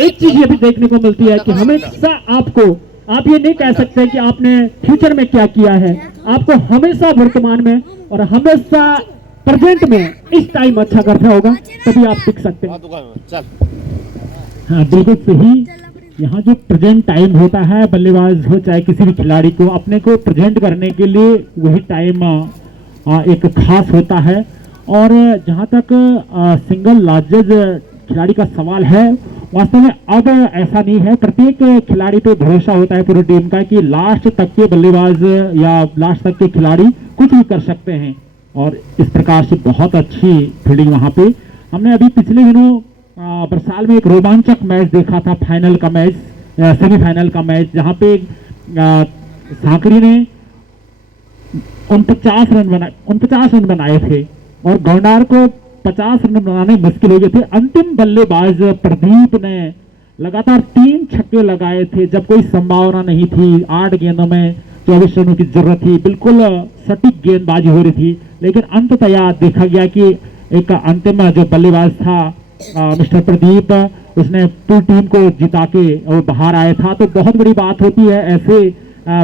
एक चीज ये भी देखने को मिलती है कि हमेशा आप ये नहीं कह सकते कि आपने फ्यूचर में क्या किया है, आपको हमेशा वर्तमान में और हमेशा प्रेजेंट में इस टाइम अच्छा करना होगा तभी आप टिक सकते हैं। हाँ बिल्कुल सही। यहाँ जो प्रेजेंट टाइम होता है बल्लेबाज हो चाहे किसी भी खिलाड़ी को अपने को प्रेजेंट करने के लिए वही टाइम एक खास होता है। और जहाँ तक सिंगल लार्जेस्ट खिलाड़ी का सवाल है, वास्तव में अब ऐसा नहीं है। प्रत्येक खिलाड़ी पे भरोसा होता है पूरी टीम का कि लास्ट तक के बल्लेबाज या लास्ट तक के खिलाड़ी कुछ भी कर सकते हैं। और इस प्रकार से बहुत अच्छी फील्डिंग वहाँ पे हमने अभी पिछले दिनों बरसाल में एक रोमांचक मैच देखा था, फाइनल का मैच, सेमीफाइनल का मैच, जहाँ पे सांकरी ने 49 रन बनाए थे और गौंडार को 50 रन बनाने मुश्किल हो गए थे। अंतिम बल्लेबाज प्रदीप ने लगातार 3 छक्के लगाए थे जब कोई संभावना नहीं थी। 8 गेंदों में 24 रनों की जरूरत थी, बिल्कुल सटीक गेंदबाजी हो रही थी। लेकिन अंततः देखा गया कि एक अंतिम जो बल्लेबाज था मिस्टर प्रदीप, उसने पूरी टीम को जिता के और बाहर आया था। तो बहुत बड़ी बात होती है ऐसे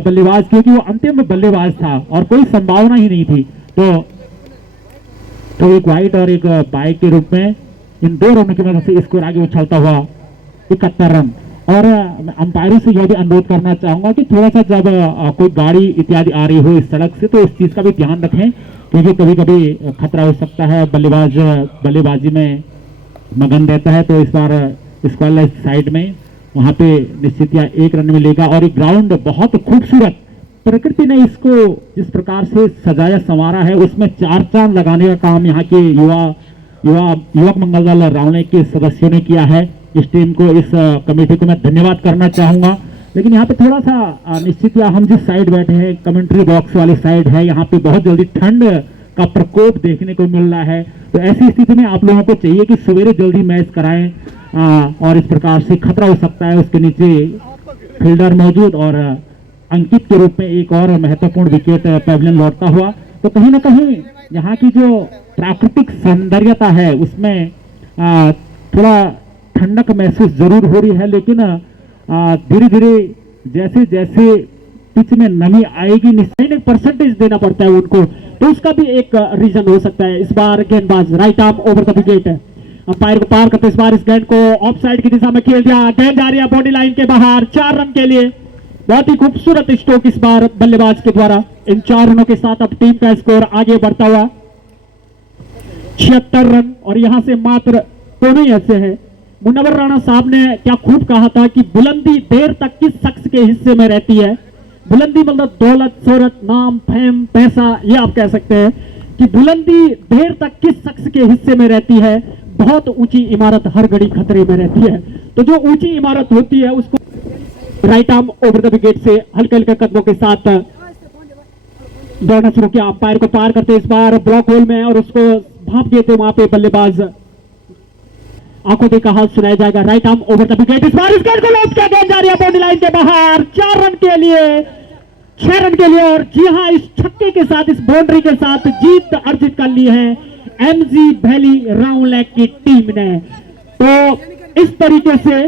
बल्लेबाज, क्योंकि वो अंतिम बल्लेबाज था और कोई संभावना ही नहीं थी। तो एक वाइड और एक बाइक के रूप में इन 2 रनों की वजह से स्कोर आगे उछलता हुआ 71 रन। और अंपायरों से यह भी अनुरोध करना चाहूंगा कि थोड़ा सा जब कोई गाड़ी इत्यादि आ रही हो इस सड़क से तो उस चीज का भी ध्यान रखें, क्योंकि कभी कभी खतरा हो सकता है। बल्लेबाज बल्लेबाजी में मगन रहता है। तो इस बार स्क्वायर साइड में वहां पे निश्चित या 1 रन मिलेगा। और ये ग्राउंड बहुत खूबसूरत, प्रकृति ने इसको जिस प्रकार से सजाया संवारा है उसमें 4 चांद लगाने का काम यहाँ के युवक मंगल दल रावले के सदस्यों ने किया है। इस टीम को, इस कमेटी को मैं धन्यवाद करना चाहूंगा। लेकिन यहाँ पे थोड़ा सा निश्चित या हम जिस साइड बैठे हैं, कमेंट्री बॉक्स वाली साइड है, यहाँ पे बहुत जल्दी ठंड का प्रकोप देखने को मिल रहा है। तो ऐसी स्थिति में आप लोगों को चाहिए कि सवेरे जल्दी मैच कराएं। और इस प्रकार से खतरा हो सकता है। उसके नीचे फील्डर मौजूद और अंकित के रूप में एक और महत्वपूर्ण विकेट पैविलियन लौटता हुआ। तो कहीं ना कहीं यहाँ की जो प्राकृतिक सौंदर्यता है उसमें थोड़ा ठंडक महसूस जरूर हो रही है। लेकिन धीरे धीरे जैसे जैसे पिच में नमी आएगी निश्चय परसेंटेज देना पड़ता है उनको, तो उसका भी एक रीजन हो सकता है। इस बार गेंदबाज right arm over the wicket, umpire को पार करते इस बार इस गेंद को ऑफ साइड की दिशा में खेल दिया। गेंद जा रही है बॉडी लाइन के बाहर 4 रन के लिए। बहुत ही खूबसूरत स्ट्रोक इस बार बल्लेबाज के द्वारा। इन 4 रनों के साथ अब टीम का स्कोर आगे बढ़ता हुआ 76 रन। और यहां से मात्र दोनों ही ऐसे हैं। मुनव्वर राणा साहब ने क्या खूब कहा था कि बुलंदी देर तक किस शख्स के हिस्से में रहती है। बुलंदी मतलब दौलत, शोहरत, नाम, फेम, पैसा, ये आप कह सकते हैं। कि बुलंदी देर तक किस शख्स के हिस्से में रहती है, बहुत ऊंची इमारत हर घड़ी खतरे में रहती है। तो जो ऊंची इमारत होती है उसको right arm over the wicket से हल्के हल्के कदमों के साथ दौड़ना शुरू किया, अंपायर को पार करते इस बार ब्लॉक होल में और उसको भाप दिए थे वहां पे बल्लेबाज। आंखों देखा हाल सुनाया जाएगा, right arm over the wicket, इस बार इस गेंद को लॉन्च किया, गेंद जा रही है बाउंड्री लाइन के बाहर, 4 रन के लिए, 6 रन के लिए। और जी हां, इस छक्के के साथ, इस बाउंड्री के साथ जीत अर्जित कर ली है एमजी वैली राउंड लेग की टीम ने। तो इस तरीके से